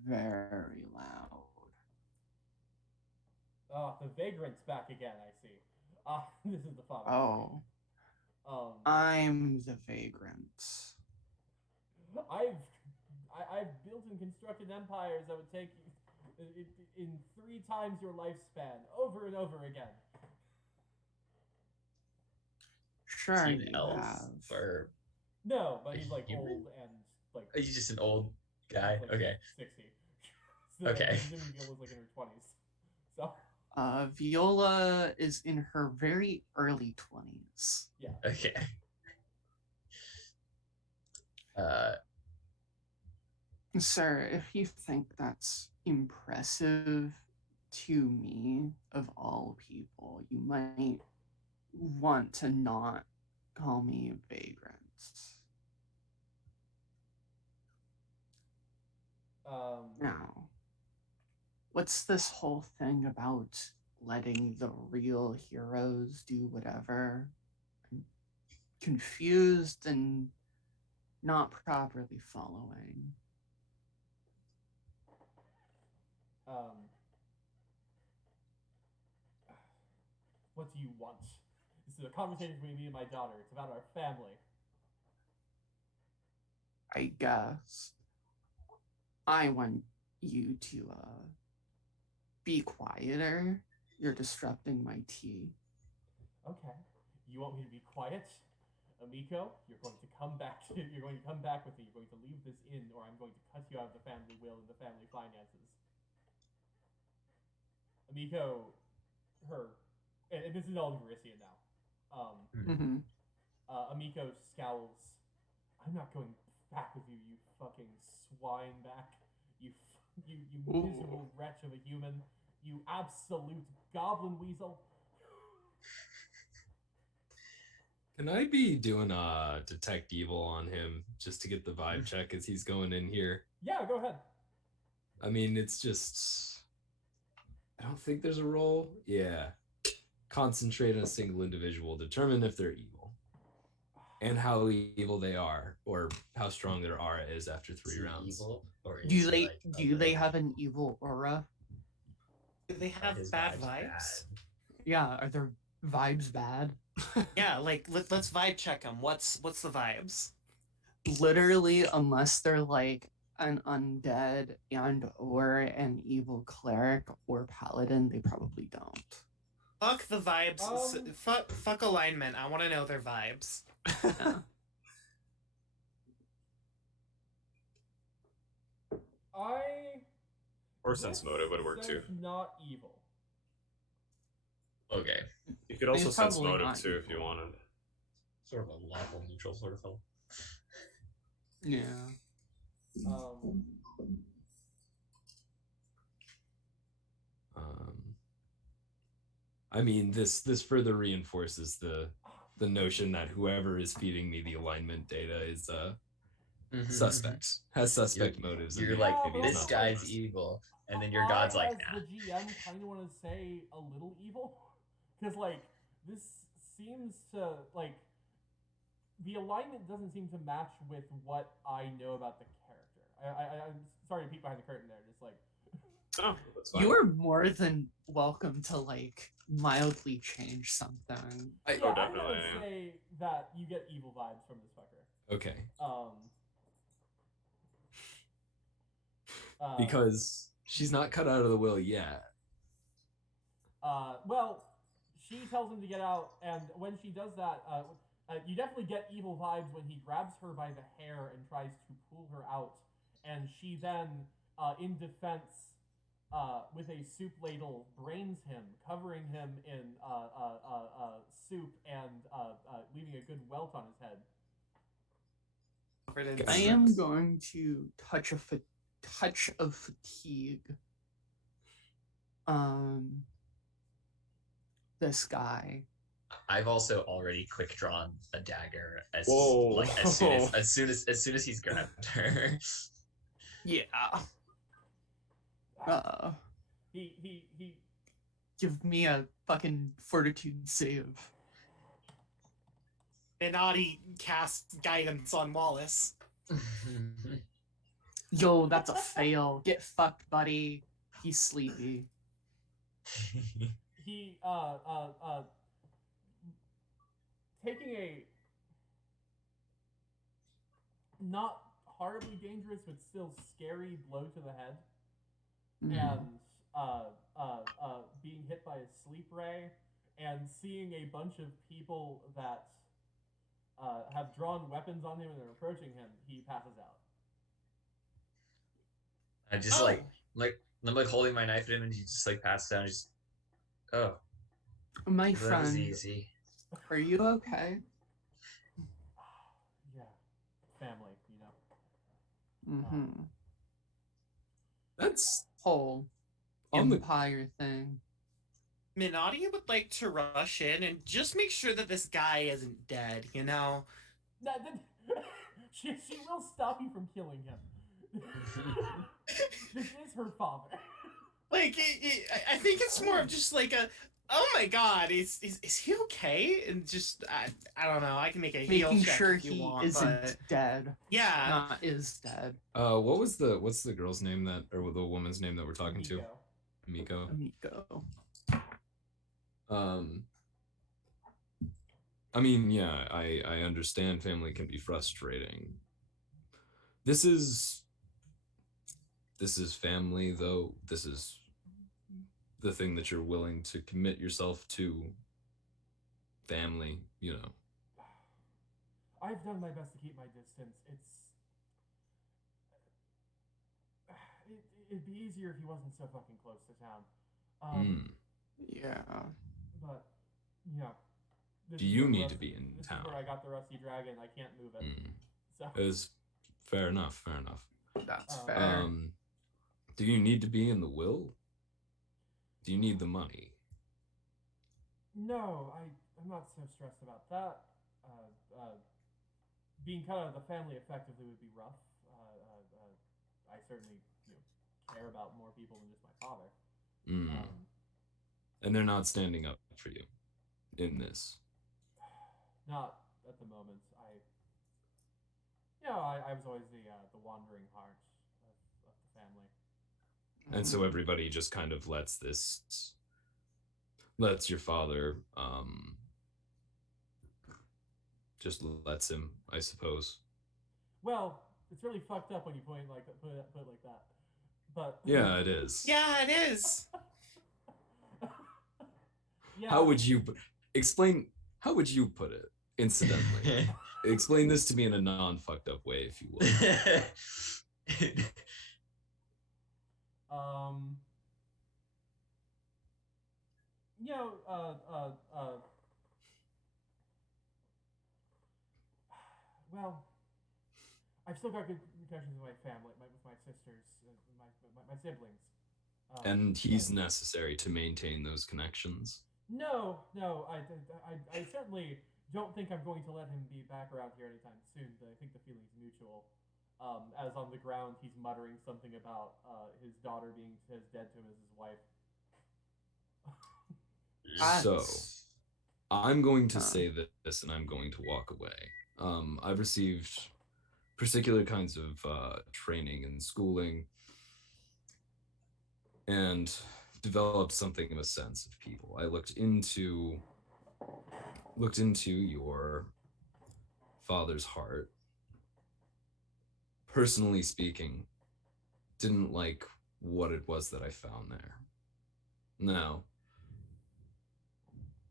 very loud. Oh, the vagrant's back again, I see. This is the father. Oh. I'm the vagrant. I've built and constructed empires that would take you in 3 times your lifespan, over and over again. Sure, is he an you elf have. or no, but he's like human? old and like. He's just an old guy. Like okay. 60. So okay. Viola's like in her 20s. So. Viola is in her very early 20s. Yeah. Okay. Sir, if you think that's impressive to me, of all people, you might want to not call me a vagrant. Now, what's this whole thing about letting the real heroes do whatever? I'm confused and not properly following. What do you want? This is a conversation between me and my daughter. It's about our family. I guess I want you to be quieter. You're disrupting my tea. Okay. You want me to be quiet? Amiko, you're going to come back with me. You're going to leave this inn, or I'm going to cut you out of the family will and the family finances. Amiko, and this is all Verisian now. Amiko scowls. I'm not going back with you, you fucking swine back. You miserable wretch of a human. You absolute goblin weasel. Can I be doing a detect evil on him just to get the vibe check as he's going in here? Yeah, go ahead. I mean, it's just... I don't think there's a roll. Yeah. Concentrate on a single individual. Determine if they're evil. And how evil they are, or how strong their aura is after 3 rounds. Evil, or Do they have an evil aura? Do they have bad vibes? Yeah, are their vibes bad? Yeah, like let's vibe check them. What's the vibes? Literally, unless they're like an undead and or an evil cleric or paladin, they probably don't. Fuck the vibes. Fuck alignment. I want to know their vibes. Yeah. Or sense motive would work too. Not evil. Okay. You could also It's sense probably motive not too if you evil. wanted. Sort of a lawful neutral sort of film. Yeah. I mean, this further reinforces the notion that whoever is feeding me the alignment data is suspect, has suspect motives. You're and like, maybe it's this not guy's honest. evil, and then your god's like, as nah. the GM, kind of want to say a little evil, because like this seems to like the alignment doesn't seem to match with what I know about the character. I'm sorry to peek behind the curtain there, just like. Oh, that's fine. You are more than welcome to like mildly change something. Yeah, Oh, I'm definitely. gonna say that you get evil vibes from this fucker. Okay. Uh, Because she's not cut out of the will yet. well, she tells him to get out, and when she does that, you definitely get evil vibes when he grabs her by the hair and tries to pull her out, and she then, in defense, with a soup ladle, brains him, covering him in soup and leaving a good welt on his head. I am going to touch of fatigue. This guy. I've also already quick drawn a dagger as Whoa. as soon as he's grabbed her. Yeah. He Give me a fucking fortitude save. Minati casts guidance on Wallace. Yo, that's a fail. Get fucked, buddy. He's sleepy. he taking a not horribly dangerous but still scary blow to the head, and being hit by a sleep ray, and seeing a bunch of people that have drawn weapons on him and are approaching him, he passes out. I just I'm like holding my knife at him, and he just like passes down. Just My that was friend, easy. are you okay? Yeah, family, you know. Mm-hmm. That's Whole on the empire thing. Minati would like to rush in and just make sure that this guy isn't dead, you know? She will stop you from killing him. This is her father. Like, I think it's more of just like a, oh my god, is he okay? And just, I don't know, I can make a heal Making check sure if you he want, isn't but dead. yeah. Not is dead. what's the girl's name that, or the woman's name that we're talking to? Miko. Amico. I mean, yeah, I understand family can be frustrating. This is family, though. This is the thing that you're willing to commit yourself to. Family, you know. I've done my best to keep my distance. It'd be easier if he wasn't so fucking close to town. Yeah. But yeah. Do you need to be in this town? This is where I got the rusty dragon. I can't move it. So. Is fair enough. Fair enough. That's fair. Do you need to be in the will? Do you need the money? No, I'm not so stressed about that. Being cut out of the family effectively would be rough. I certainly care about more people than just my father. And they're not standing up for you in this. Not at the moment. I was always the wandering heart of the family. And so everybody just kind of lets your father, just lets him, I suppose. Well, it's really fucked up when you put it like that. But yeah, it is. Yeah, it is. Yeah. How would you put it, incidentally? Explain this to me in a non-fucked up way, if you will. Well, I've still got good connections with my family, with my sisters, my siblings. And he's necessary to maintain those connections. No, I certainly don't think I'm going to let him be back around here anytime soon. But I think the feeling's mutual. As on the ground, he's muttering something about his daughter being as dead to him as his wife. So, I'm going to say this, and I'm going to walk away. I've received particular kinds of training and schooling, and developed something of a sense of people. I looked into your father's heart. Personally speaking, didn't like what it was that I found there. Now,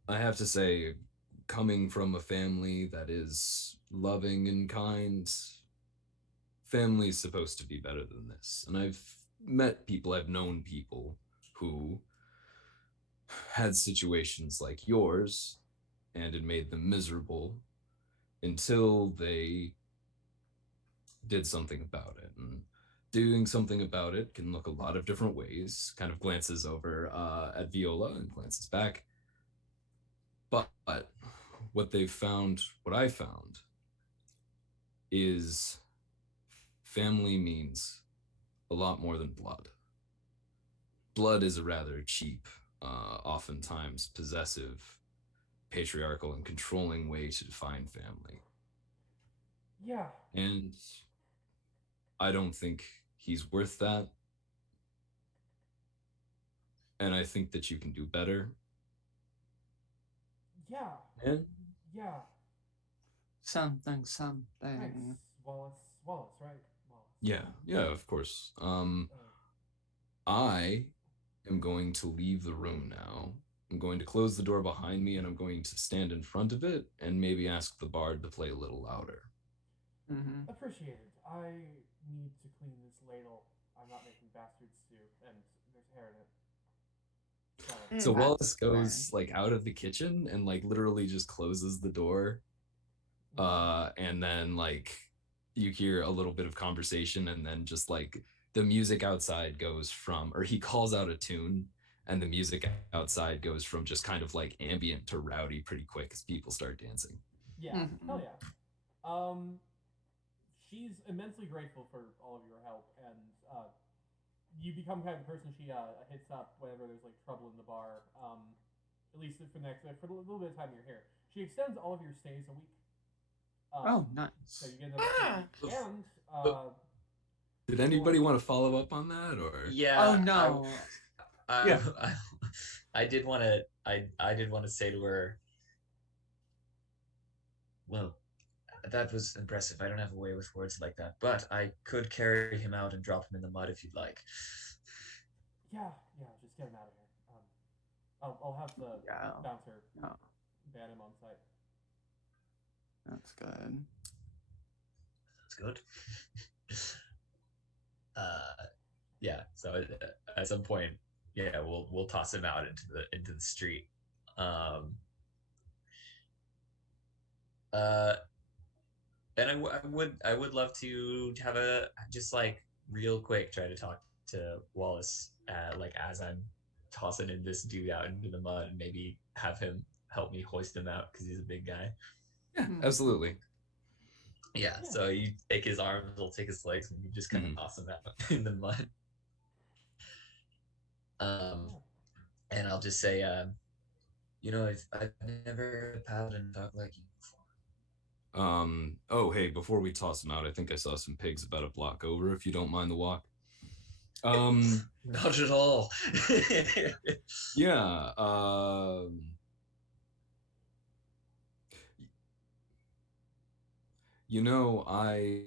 I have to say, coming from a family that is loving and kind, family's supposed to be better than this. And I've known people who had situations like yours, and it made them miserable until they did something about it. And doing something about it can look a lot of different ways. Kind of glances over at Viola and glances back. But what I found, is family means a lot more than blood. Blood is a rather cheap, oftentimes possessive, patriarchal, and controlling way to define family. Yeah. And I don't think he's worth that. And I think that you can do better. Yeah. And yeah. Something. Thanks, Wallace, right? Wallace. Yeah, of course. I am going to leave the room now. I'm going to close the door behind me, and I'm going to stand in front of it and maybe ask the bard to play a little louder. Appreciated. I need to clean this ladle. I'm not making bastard stew, and there's hair in it. So Wallace goes like out of the kitchen and like literally just closes the door. And then like you hear a little bit of conversation, and then just like the music outside goes from, or he calls out a tune, and the music outside goes from just kind of like ambient to rowdy pretty quick as people start dancing. Yeah, hell yeah. She's immensely grateful for all of your help, and you become kind of the person she hits up whenever there's like trouble in the bar. At least for the little bit of time you're here. She extends all of your stays a week. Oh, nice. So you get another and did anybody want to follow up on that, or? Yeah. Oh no. I did want to say to her, well, that was impressive. I don't have a way with words like that, but I could carry him out and drop him in the mud if you'd like. Yeah, just get him out of here. I'll have the bouncer ban him on site. That's good. good. Yeah. So at some point, yeah, we'll toss him out into the street. And I would love to have a just like real quick try to talk to Wallace like as I'm tossing in this dude out into the mud and maybe have him help me hoist him out because he's a big guy. Yeah, absolutely. Yeah, so you take his arms, I'll take his legs, and you just kind of toss him out in the mud. And I'll just say, you know, I've never heard a paladin talk like you before. Oh, hey, before we toss him out, I think I saw some pigs about a block over, if you don't mind the walk. Not at all. Yeah, you know, I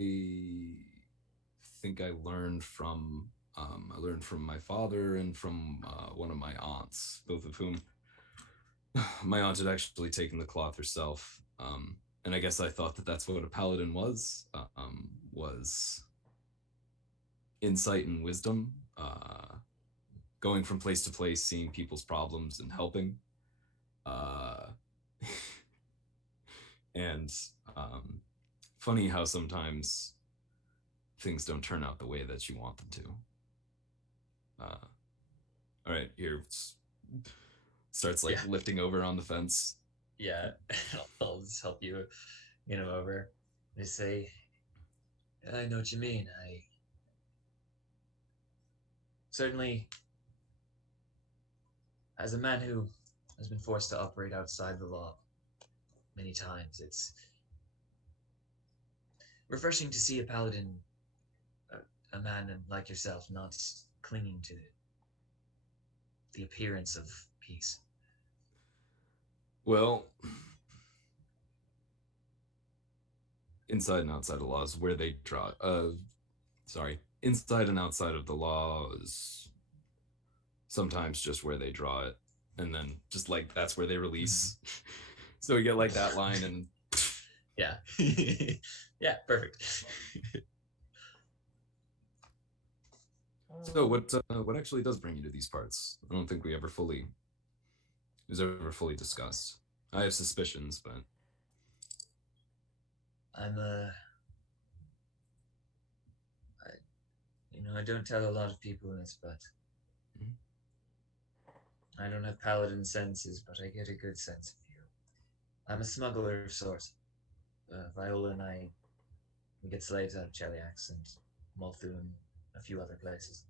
think I learned from my father and from one of my aunts, both of whom my aunt had actually taken the cloth herself. And I guess I thought that that's what a paladin was insight and wisdom, going from place to place, seeing people's problems and helping. And funny how sometimes things don't turn out the way that you want them to. All right, here starts like lifting over on the fence. Yeah, I'll just help you, over. They say, I know what you mean. I certainly, as a man who has been forced to operate outside the law many times, it's refreshing to see a paladin, a man like yourself, not clinging to the appearance of peace. Well, inside and outside of law is where they draw. Inside and outside of the law is sometimes just where they draw it, and then just like that's where they release. So we get like that line, and yeah, yeah, perfect. So what actually does bring you to these parts? I don't think it was ever fully discussed. I have suspicions, but I don't tell a lot of people this, but I don't have paladin senses, but I get a good sense of you. I'm a smuggler of sorts. Viola and I, we get slaves out of Cheliax and Multhu and a few other places.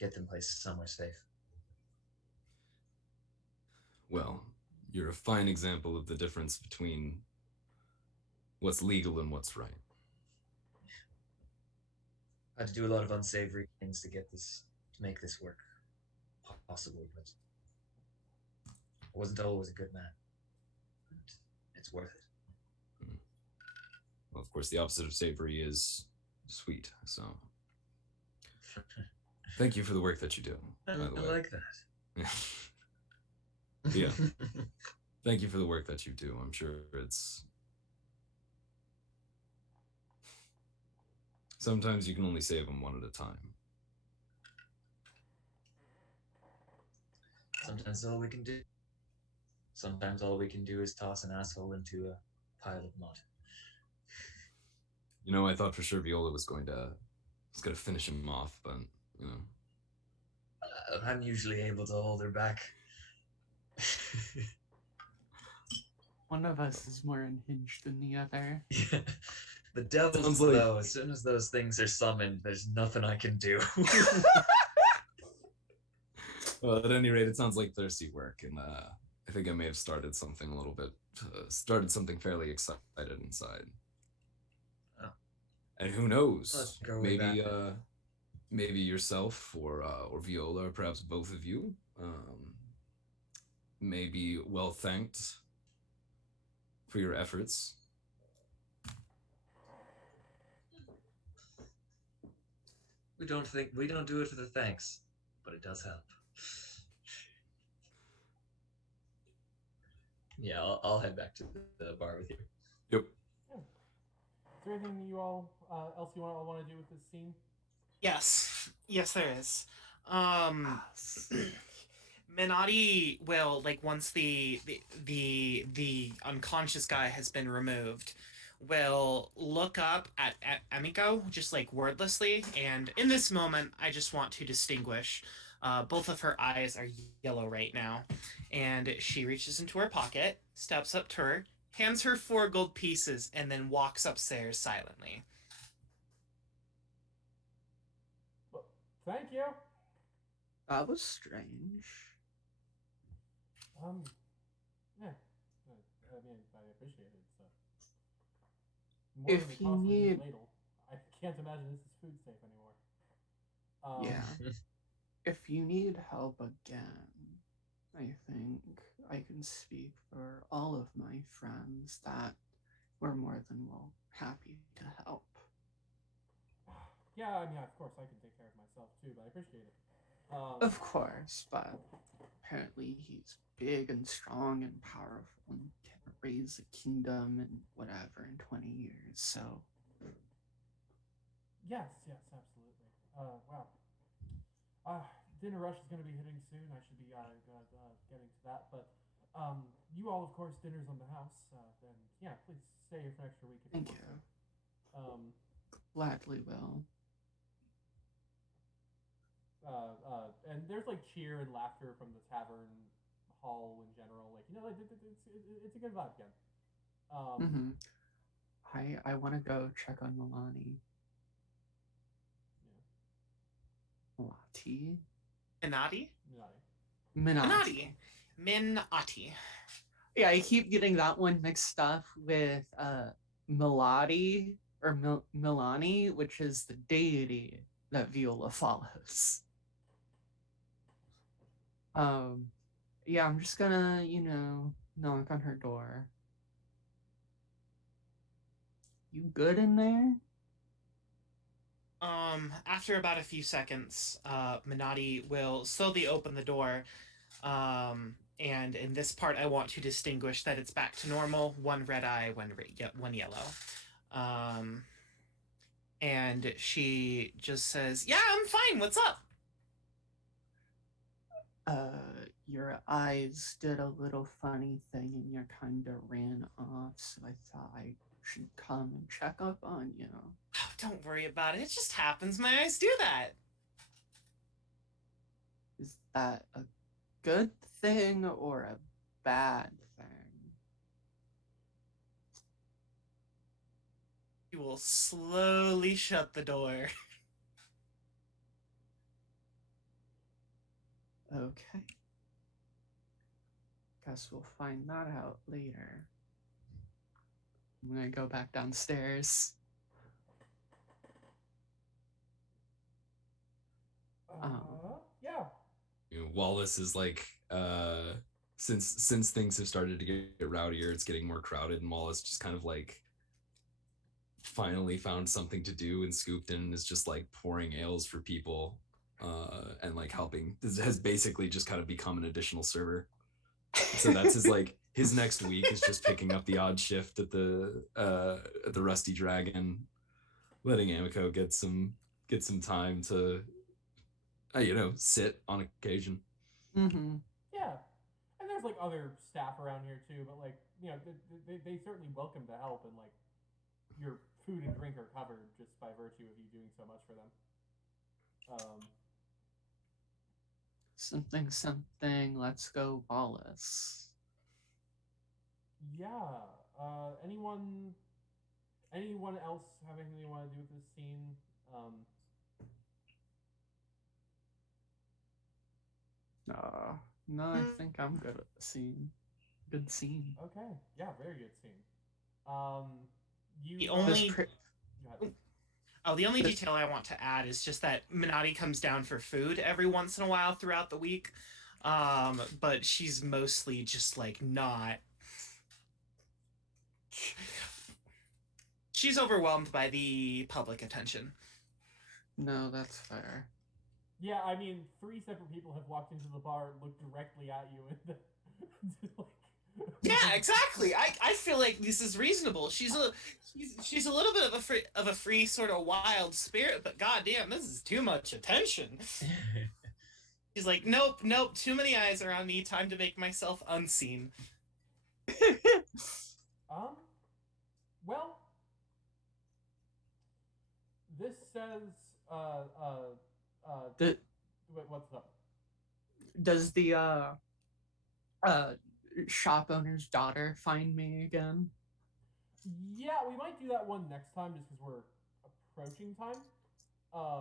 Get them places somewhere safe. Well, you're a fine example of the difference between what's legal and what's right. I had to do a lot of unsavory things to make this work possible, but I wasn't always a good man. And it's worth it. Well, of course, the opposite of savory is sweet, so thank you for the work that you do. I like that. Yeah. Thank you for the work that you do. I'm sure it's... Sometimes you can only save them one at a time. Sometimes all we can do. Sometimes all we can do is toss an asshole into a pile of mud. You know, I thought for sure Viola was going to finish him off, but I'm usually able to hold her back. One of us is more unhinged than the other. Yeah. The devil's though, as soon as those things are summoned, there's nothing I can do. Well, at any rate, it sounds like thirsty work, and I think I may have started something fairly excited inside. Oh. And who knows? Maybe Maybe yourself or Viola, or perhaps both of you, may be well thanked for your efforts. We don't do it for the thanks, but it does help. Yeah, I'll head back to the bar with you. Yep. there anything you all else you all want to do with this scene? Yes, there is. Minotti will, like, once the unconscious guy has been removed, will look up at Emiko just like wordlessly, and in this moment I just want to distinguish both of her eyes are yellow right now, and she reaches into her pocket, steps up to her, hands her 4 gold pieces, and then walks upstairs silently. Thank you. That was strange. Yeah. I mean, I appreciate it. So. If you need, ladle. I can't imagine this is food safe anymore. Yeah. If you need help again, I think I can speak for all of my friends that we're more than well happy to help. Yeah, I mean, of course, I can take care of myself too, but I appreciate it. Of course, but apparently he's big and strong and powerful and can raise a kingdom and whatever in 20 years, so... Yes, absolutely. Wow. Dinner rush is going to be hitting soon. I should be getting to that, but you all, of course, dinner's on the house. Then, yeah, please stay here for an extra week if Thank you want you. to. Gladly will. And there's like cheer and laughter from the tavern hall in general. Like, you know, like it's a good vibe again. I want to go check on Milani. Minati? Minati. Yeah, I keep getting that one mixed up with Miladi or Milani, which is the deity that Viola follows. Yeah, I'm just gonna, knock on her door. You good in there? After about a few seconds, Minotti will slowly open the door. And in this part, I want to distinguish that it's back to normal. 1 red eye, 1 yellow. And she just says, "Yeah, I'm fine. What's up?" Your eyes did a little funny thing and you kind of ran off, so I thought I should come and check up on you. Oh, don't worry about it. It just happens. My eyes do that. Is that a good thing or a bad thing? You will slowly shut the door. Okay. Guess we'll find that out later. I'm gonna go back downstairs. Yeah. Wallace is like, since things have started to get rowdier, it's getting more crowded, and Wallace just kind of like finally found something to do and scooped in and is just like pouring ales for people, and like helping. This has basically just kind of become an additional server. So that's his next week is just picking up the odd shift at the Rusty Dragon, letting Emiko get some time to sit on occasion. Yeah, and there's like other staff around here too, but like they certainly welcome the help, and like your food and drink are covered just by virtue of you doing so much for them. Something, let's go, Wallace. Yeah. Anyone else have anything they want to do with this scene? No, I think I'm good with the scene. Good scene. Okay. Yeah, very good scene. The only detail I want to add is just that Minotti comes down for food every once in a while throughout the week. But she's mostly just like not. She's overwhelmed by the public attention. No, that's fair. Yeah, I mean, 3 separate people have walked into the bar, looked directly at you, and like, Yeah, exactly. I feel like this is reasonable. She's a little bit of a free sort of wild spirit, but goddamn, this is too much attention. She's like, nope, too many eyes are on me. Time to make myself unseen. Well, this says, The, wait, what's up? does the shop owner's daughter find me again? Yeah, we might do that one next time just because we're approaching time.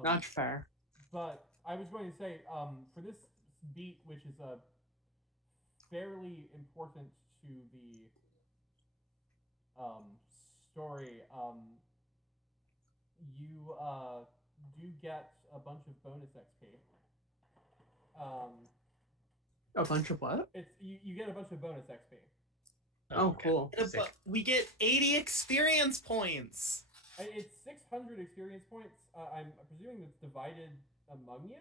Not fair. But I was going to say, for this beat, which is fairly important to the story, you do get a bunch of bonus XP. A bunch of what? It's you get a bunch of bonus XP. Oh, okay. cool. But we get 80 experience points. It's 600 experience points. I'm presuming it's divided among you?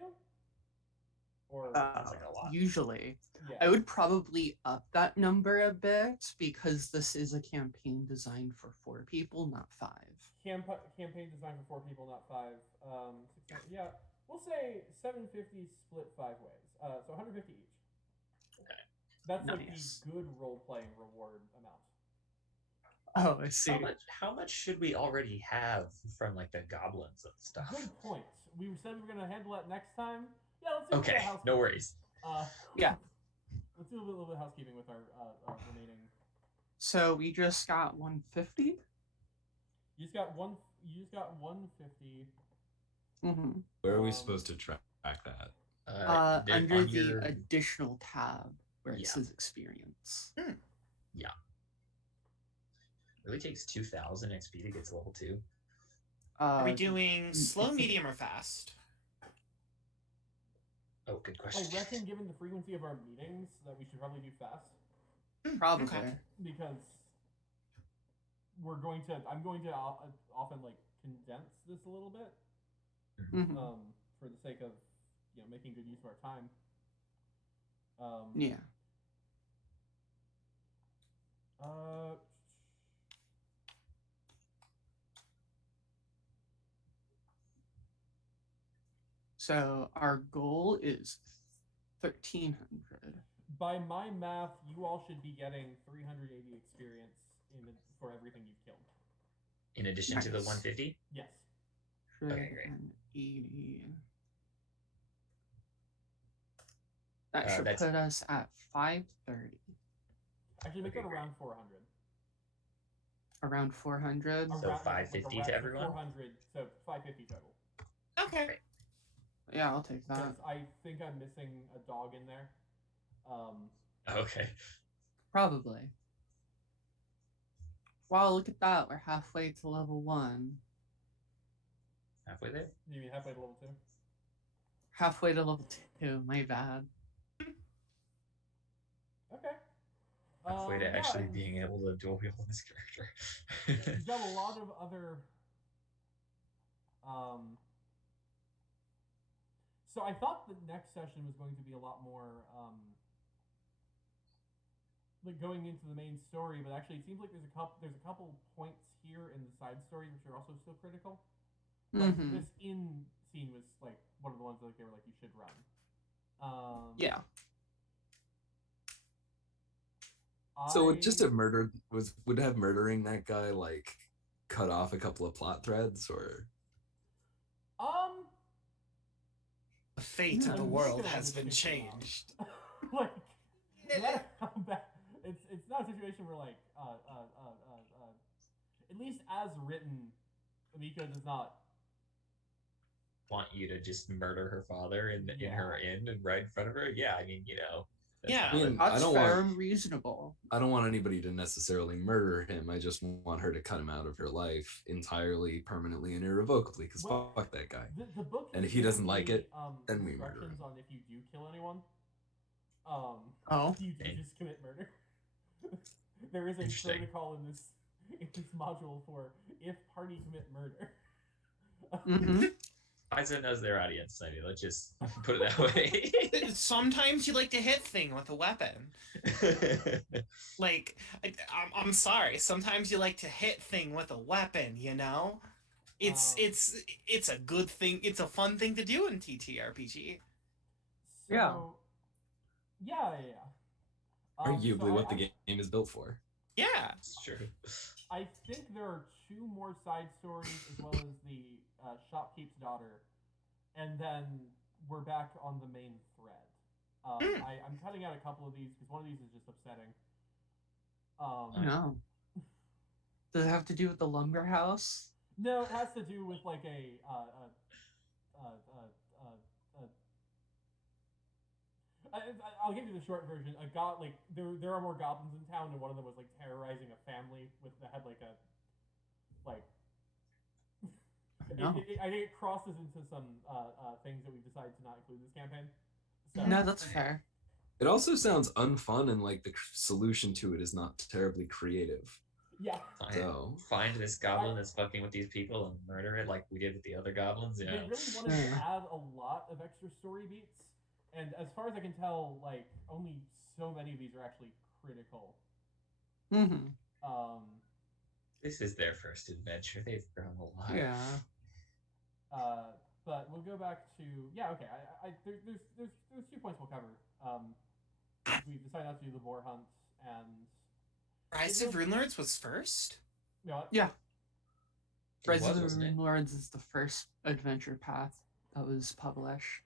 Or Sounds like a lot. Usually. yeah. I would probably up that number a bit because this is a campaign designed for 4 people, not 5. Campaign designed for 4 people, not 5. Yeah, we'll say 750 split 5 ways. So 150 each. Okay. That's Nice. like the good role-playing reward amount. Oh, I see. How much should we already have from like the goblins and stuff? Good point. We said we were going to handle that next time. Yeah, let's do a Okay, little housekeeping. no worries. Yeah. Let's do a little bit of housekeeping with our remaining. So we just got 150? You just got 150. Mm-hmm. Where are we supposed to track that? Under on the your- additional tab where it Yeah. says experience. Yeah. It really takes 2,000 XP to get to level 2. Are we doing slow, it's a- medium, or fast? Oh, good I question. reckon, given the frequency of our meetings, that we should probably do fast. Probably. Okay. Because I'm going to often like condense this a little bit, Mhm. for the sake of making good use of our time. Yeah. So our goal is 1,300. By my math, you all should be getting 380 experience for everything you've killed. In addition to the Nice. 150? Yes. Okay, great. 180. That should that's- put us at 530. Actually, make Okay, that great. around 400. Around 400. So 550 to everyone? 400, so 550 total. Okay. Great. Yeah, I'll take that. Because I think I'm missing a dog in there. Okay. Probably. Wow, look at that. We're halfway to level 1. Halfway there? You mean halfway to level 2? Halfway to level 2, my bad. Okay. Halfway to yeah, actually and being able to dual wield this character. You've got a lot of other. So I thought the next session was going to be a lot more like going into the main story, but actually it seems like there's a couple points here in the side story which are also still critical. Like Mhm. this in scene was like one of the ones that they were like you should run. Yeah. So would just a murder would have murdering that guy like cut off a couple of plot threads or The fate of the I'm world looking at has this been picture now. changed. Like no matter how bad, it's not a situation where like at least as written, Amika does not. Want you to just murder her father in Yeah. her inn and right in front of her? Yeah, I mean, that's Yeah. I mean, That's I don't fair want and reasonable. I don't want anybody to necessarily murder him. I just want her to cut him out of her life entirely, permanently, and irrevocably. Because Well, fuck that guy. The book. And has if he doesn't given like me, it, then we murder instructions him. on if you do kill anyone. Oh. You do Okay. just commit murder. There is a Interesting. protocol in this module for if party commit murder. Mm-hmm. Pfizer knows their audience. I mean, let's just put it that way. Sometimes you like to hit thing with a weapon. Like, I'm sorry. Sometimes you like to hit thing with a weapon. You know, it's a good thing. It's a fun thing to do in TTRPG. Yeah. Yeah. Arguably, what the game is built for. Yeah, It's true. I think there are 2 more side stories as well as the shopkeep's daughter, and then we're back on the main thread. I'm cutting out a couple of these because one of these is just upsetting. No. Does it have to do with the lumber house? No, it has to do with like I'll give you the short version. There are more goblins in town, and one of them was like terrorizing a family that had like a I think it crosses into some things that we've decided to not include in this campaign. So, No, that's fair. It also sounds unfun, and like the solution to it is not terribly creative. Yeah. Find this goblin that's fucking with these people and murder it like we did with the other goblins. Yeah. They really wanted to add a lot of extra story beats, and as far as I can tell, like only so many of these are actually critical. Mm-hmm. This is their first adventure. They've grown a lot. Yeah. But we'll go back to okay. There's 2 points we'll cover. We've decided not to do the boar hunt and Rise of Runelords was first. Yeah. Rise of wasn't it? Runelords is the first adventure path that was published.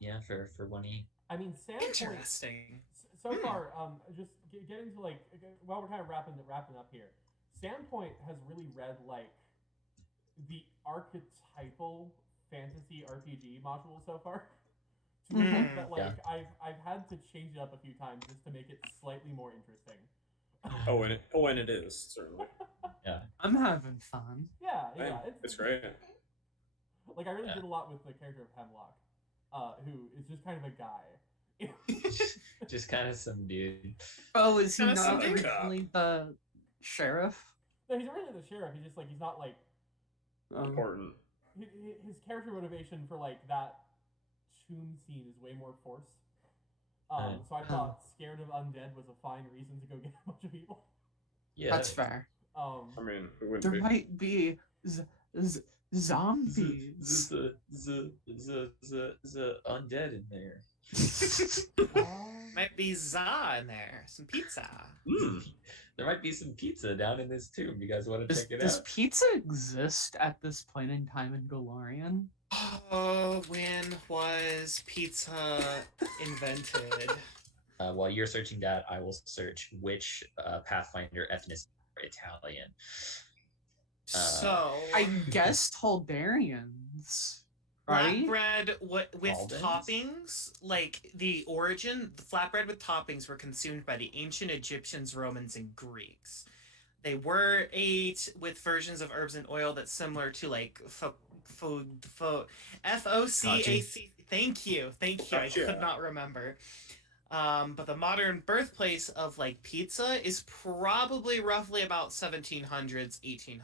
Yeah, for 1E. I mean, Interesting. So far, just getting to like while we're kind of wrapping up here, Sandpoint has really read like the archetypal fantasy RPG module so far. To the point that like I've had to change it up a few times just to make it slightly more interesting. and it is certainly. Yeah, I'm having fun. Yeah, it's great. Like I really did a lot with the character of Hemlock, who is just kind of a guy. just kind of some dude. Oh, is he Kinda not something. originally the sheriff? No, he's already the sheriff. He's not like Important. his character motivation for like that tomb scene is way more forced. So I thought scared of undead was a fine reason to go get a bunch of people. Yeah, That's fair. I mean, who wouldn't There be? might be zombies. The undead in there. Might be za in there. Some pizza. There might be some pizza down in this tomb. You guys want to check it Does out? pizza exist at this point in time in Golarion? Oh, when was pizza invented? While you're searching that, I will search which Pathfinder ethnicity are Italian. So I guess Toldarians. Right? flatbread with Almonds? toppings, like the flatbread with toppings were consumed by the ancient Egyptians, Romans, and Greeks. They were ate with versions of herbs and oil that's similar to like FOCAC. Thank you. Gotcha. I could not remember. But the modern birthplace of like pizza is probably roughly about 1700s, 1800s.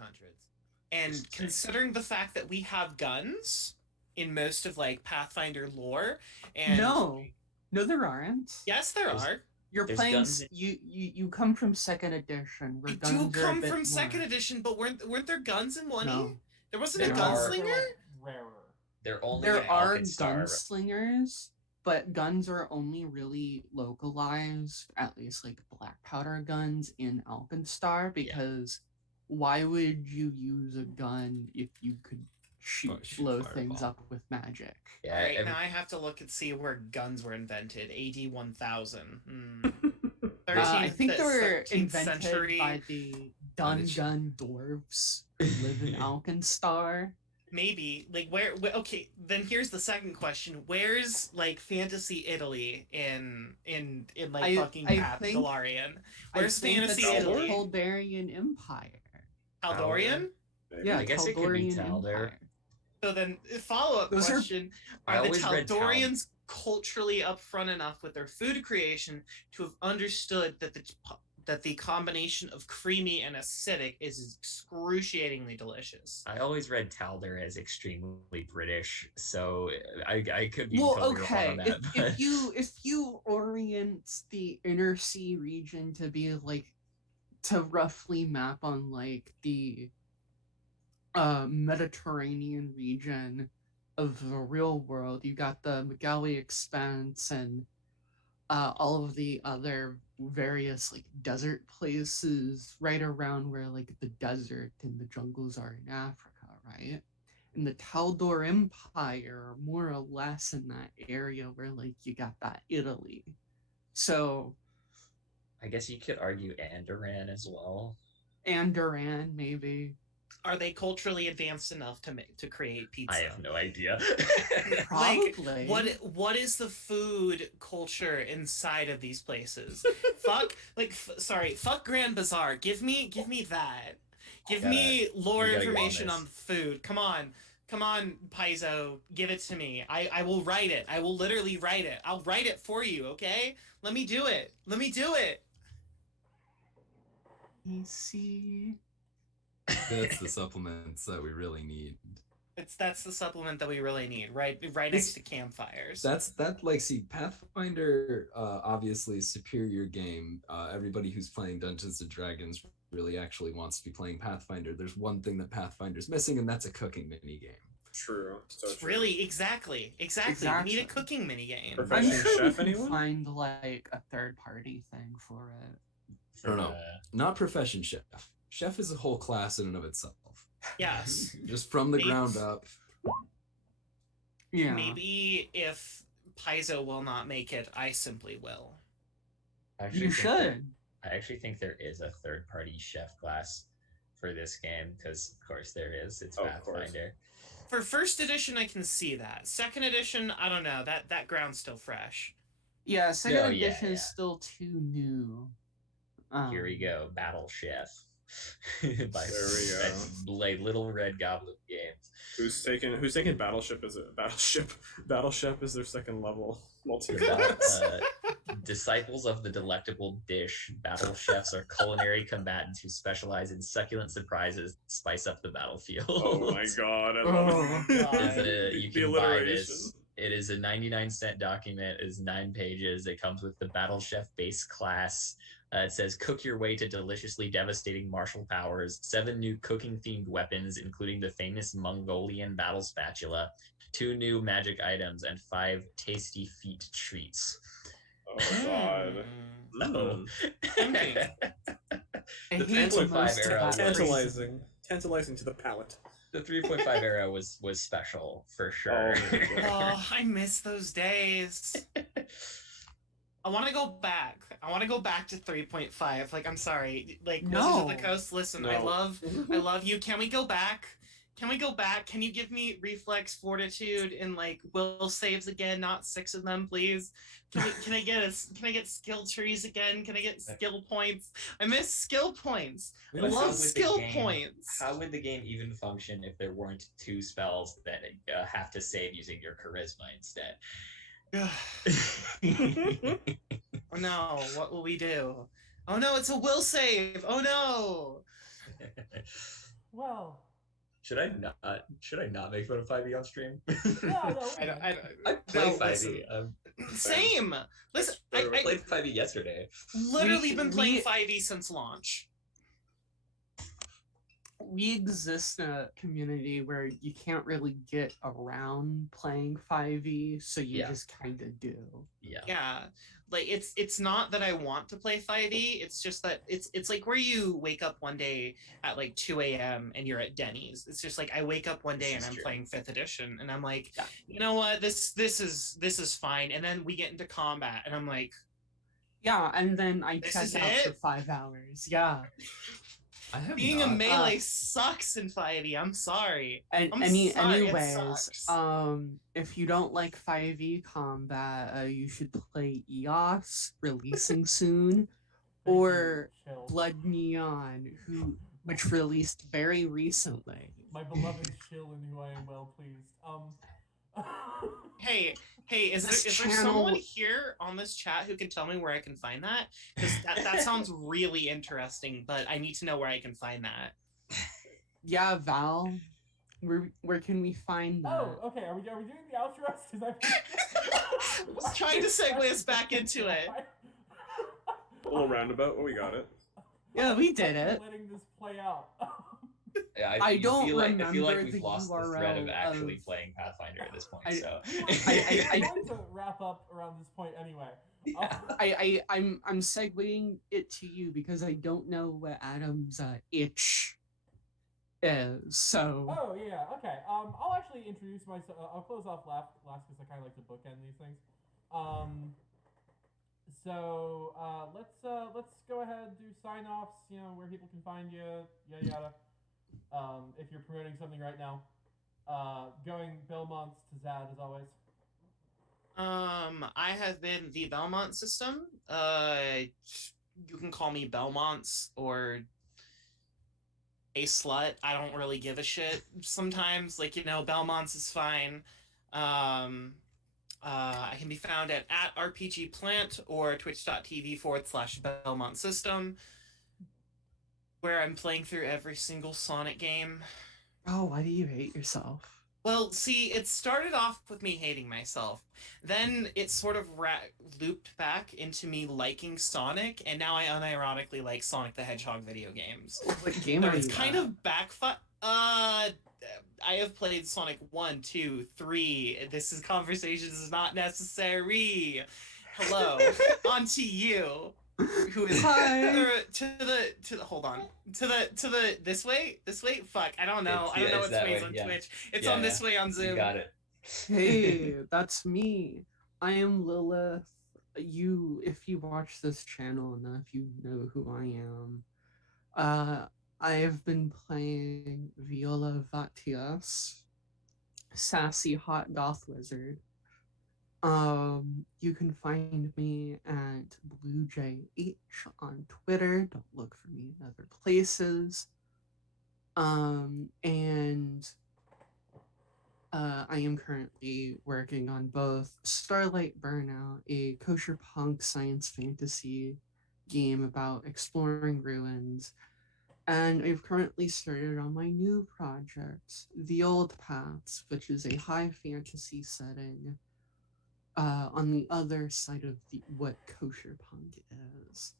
And considering the fact that we have guns in most of like Pathfinder lore, and No, there aren't. yes, there are. You're There's playing. guns. You come from second edition. Where I guns do are a come bit from more. second edition, but weren't there guns in 1E? No. There wasn't a There are. gunslinger? Like, rarer. They're only There in are Alkenstar. gunslingers, but guns are only really localized, at least like black powder guns in Alkenstar, because why would you use a gun if you could shoot blow things fireball. up with magic? Yeah, All right, every- now I have to look and see where guns were invented. AD 1000. 13th, I think they were 13th invented century. by the Dungun dwarves who live in Alkenstar. Maybe like okay, then here's the second question: where's like fantasy Italy in like fucking I Path think- Galarian? Where's I think fantasy that's the Italy? Toldarian Empire. Haldorian? Maybe. Yeah, I guess it could be Toldarian Tal'Dar. Empire. So then, follow-up Those are- question: I Are the always read Tal'Dorians culturally upfront enough with their food creation to have understood that the that the combination of creamy and acidic is excruciatingly delicious. I always read Talder as extremely British, so I could be Well, totally wrong okay. on that. If you orient the inner sea region to be like to roughly map on like the Mediterranean region of the real world, you got the Magali Expanse and all of the other various like desert places right around where like the desert and the jungles are in Africa, right? And the Taldor Empire, more or less in that area where like you got that Italy. So I guess you could argue Andoran as well. Andoran, maybe. Are they culturally advanced enough to create pizza? I have no idea. Probably. Like, what is the food culture inside of these places? Fuck Grand Bazaar. Give me that. Give me lore information on food. Come on, Paizo, give it to me. I will write it. I will literally write it. I'll write it for you. Okay? Let me do it. Let me see. That's the supplements that we really need. That's the supplement that we really need, right next to campfires. See, Pathfinder obviously superior game. Everybody who's playing Dungeons and Dragons really actually wants to be playing Pathfinder. There's one thing that Pathfinder's missing, and that's a cooking mini game. True. So true. Really, exactly. We need a cooking mini game. Professional I'm sure chef, we can anyone? find like a third party thing for it. No, not profession chef. Chef is a whole class in and of itself. Yes. Just from the ground up. Yeah. Maybe if Paizo will not make it, I simply will. You should. I actually think there is a third-party chef class for this game, because of course there is. It's Pathfinder. For first edition, I can see that. Second edition, I don't know. That ground's still fresh. Yeah, second edition is still too new. Here we go, Battle Chef. There we go. Like Little Red Goblin Games. Who's taking Battleship as a Battleship is their second level multi. Disciples of the delectable dish, battle chefs are culinary combatants who specialize in succulent surprises that spice up the battlefield. Oh my god, I love it. You can buy this. It is a 99-cent document. It is 9 pages. It comes with the Battle Chef base class. It says, cook your way to deliciously devastating martial powers, 7 new cooking-themed weapons, including the famous Mongolian battle spatula, 2 new magic items, and 5 tasty feat treats. Oh god. Oh. The 3.5 era Tantalizing to the palate. The 3.5 era was special for sure. Oh, I miss those days. I want to go back. I want to go back to 3.5. Like, I'm sorry. Like, Wizards of the Coast, listen, No. I love you. Can we go back? Can you give me reflex, fortitude, and like will saves again? Not 6 of them, please. Can I get skill trees again? Can I get skill points? I miss skill points. I love skill points. How would the game even function if there weren't 2 spells that have to save using your charisma instead? Oh no, what will we do? Oh no, it's a will save. Oh no. Well, Should I not make fun of 5e on stream? no. I played 5e. Same. Listen, I played 5e yesterday. Literally been playing 5e since launch. We exist in a community where you can't really get around playing 5e, so you just kind of do. Yeah. Like it's not that I want to play 5e, it's just that it's like where you wake up one day at like 2 a.m. and you're at Denny's. It's just like I wake up one day and I'm playing 5th edition and I'm like, you know what, this is fine. And then we get into combat and I'm like, yeah, and then I check out for 5 hours. Yeah. Being a melee sucks in 5e. I'm sorry. Anyways, if you don't like 5e combat, you should play EOS, releasing soon, or Blood Neon, which released very recently. My beloved Shill, in who I am well pleased. Hey, Hey, is This there channel- someone here on this chat who can tell me where I can find that? Because that sounds really interesting, but I need to know where I can find that. Yeah, Val. Where can we find that? Oh, okay. Are we doing the outros? Because Just trying to segue us back into it. A little roundabout, but we got it. Yeah, we did I'm it. letting this play out. Yeah, I don't feel like remember we've the lost the thread of URL actually of- playing Pathfinder at this point. I- So I'm going to wrap up around this point anyway. I'm segueing it to you because I don't know what Adam's itch is. So Oh yeah, okay. I'll actually introduce myself. I'll close off last because I kind of like to bookend these things. So let's go ahead and do sign offs. You know, where people can find you, yada yada. If you're promoting something right now, going Belmonts to Zad as always. I have been the Belmont system. You can call me Belmonts or a slut. I don't really give a shit sometimes. Like, you know, Belmonts is fine. I can be found at RPG Plant or twitch.tv/Belmont System, where I'm playing through every single Sonic game. oh, why do you hate yourself? Well, see, it started off with me hating myself. Then it sort of looped back into me liking Sonic, and now I unironically like Sonic the Hedgehog video games. What game So are you it's kind at? of backfire. I have played Sonic 1, 2, 3. This is conversations is not necessary. Hello, on to you. Who is Hi. to the hold on to the this way fuck I don't know It's what's that ways way, on yeah. Twitch. It's Yeah, on this way on you Zoom. got it. Hey, that's me. I am Lilith. You, if you watch this channel enough, you know who I am. I have been playing Viola Vatias, sassy hot goth wizard. You can find me at BlueJH on Twitter. Don't look for me in other places. And I am currently working on both Starlight Burnout, a kosher punk science fantasy game about exploring ruins, and I've currently started on my new project, The Old Paths, which is a high fantasy setting on the other side of what kosher punk is,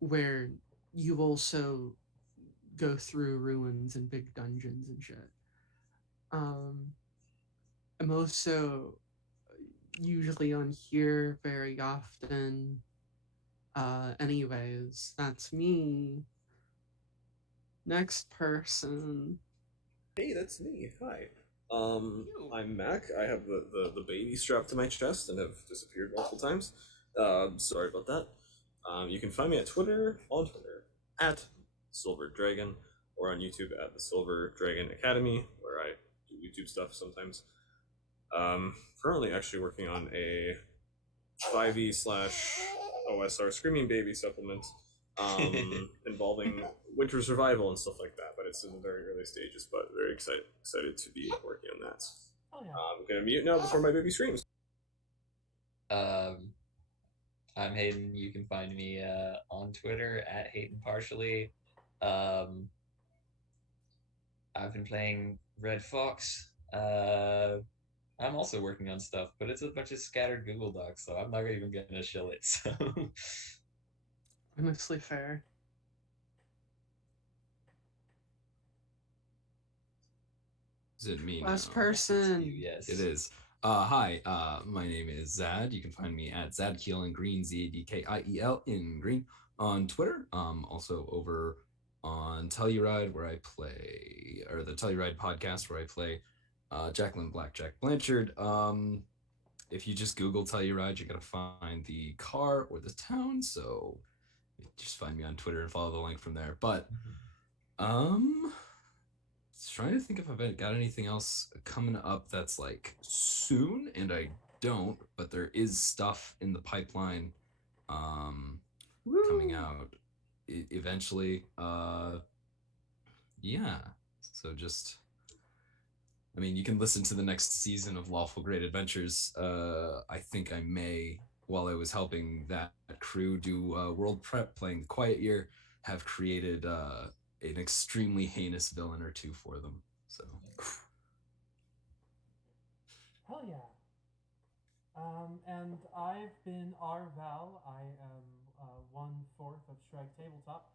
where you also go through ruins and big dungeons and shit. I'm also usually on here very often. Anyways, that's me. Next person. Hey, that's me. Hi. I'm Mack. I have the baby strapped to my chest and have disappeared multiple times. Sorry about that. You can find me on Twitter at Silver Dragon, or on YouTube at the Silver Dragon Academy, where I do YouTube stuff sometimes. Currently actually working on a 5e/OSR Screaming Baby supplement involving winter survival and stuff like that, but it's in the very early stages, but very excited to be working on that. Oh yeah. I'm gonna mute now before my baby screams. I'm Hayden. You can find me on Twitter at Hayden Partially. I've been playing Red Fox. I'm also working on stuff, but it's a bunch of scattered Google Docs, so I'm not even gonna shill it. So Honestly fair. Is it me Last now? person. yes, It is. Hi, my name is Zad. You can find me at Zadkiel in green, Zadkiel in green on Twitter. Also over on Telluride, where I play, or the Telluride podcast, where I play Jacqueline Blackjack Blanchard. If you just Google Telluride, you're gonna find the car or the town. So just find me on Twitter and follow the link from there. But trying to think if I've got anything else coming up that's like soon, and I don't, but there is stuff in the pipeline coming out eventually. Yeah, so just I mean, you can listen to the next season of Lawful Great Adventures. I think I may, while I was helping that crew do world prep playing the Quiet Year, have created an extremely heinous villain or two for them. So. Hell yeah. And I've been Val. I am 1/4 of Shrike Tabletop.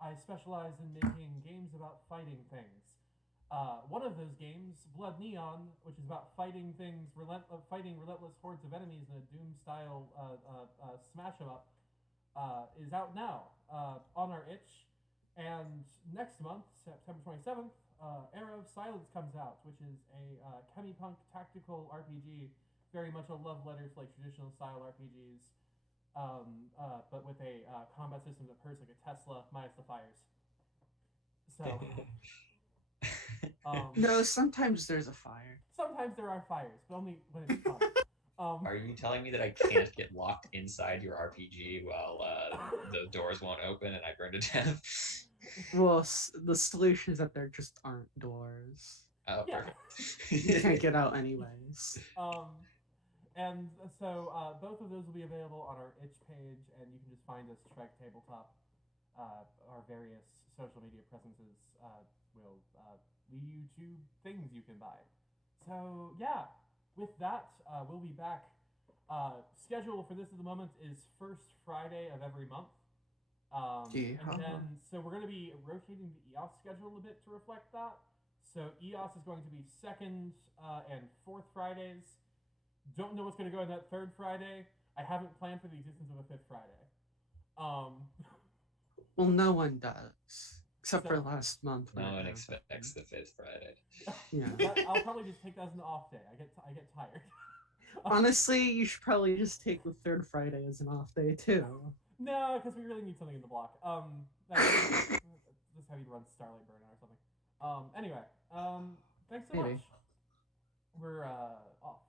I specialize in making games about fighting things. One of those games, Blood Neon, which is about fighting things, fighting relentless hordes of enemies in a Doom-style smash 'em up, is out now on our itch. And next month, September 27th, Arrow of Silence comes out, which is a chemipunk tactical RPG, very much a love letter to like traditional style RPGs, but with a combat system that purrs like a Tesla minus the fires. So, No, sometimes there's a fire. sometimes there are fires, but only when it's fun. Are you telling me that I can't get locked inside your RPG while the doors won't open and I burn to death? Well, the solution is that there just aren't doors. Oh, Yeah. perfect. You can't get out anyways. And so both of those will be available on our itch page, and you can just find us Shrike Tabletop. Our various social media presences will lead you to things you can buy. So yeah, with that, we'll be back. Schedule for this at the moment is first Friday of every month. And then, so we're going to be rotating the EOS schedule a bit to reflect that. So EOS is going to be second and fourth Fridays. Don't know what's going to go in that third Friday. I haven't planned for the existence of a fifth Friday. Well, no one does, except for So- last month. when No it one happened. expects the fifth Friday. Yeah. But I'll probably just take that as an off day. I get tired. Honestly, you should probably just take the third Friday as an off day too. No, because we really need something in the block. Just have you run Starlight Burnout or something. Anyway, thanks so Maybe. much. We're off.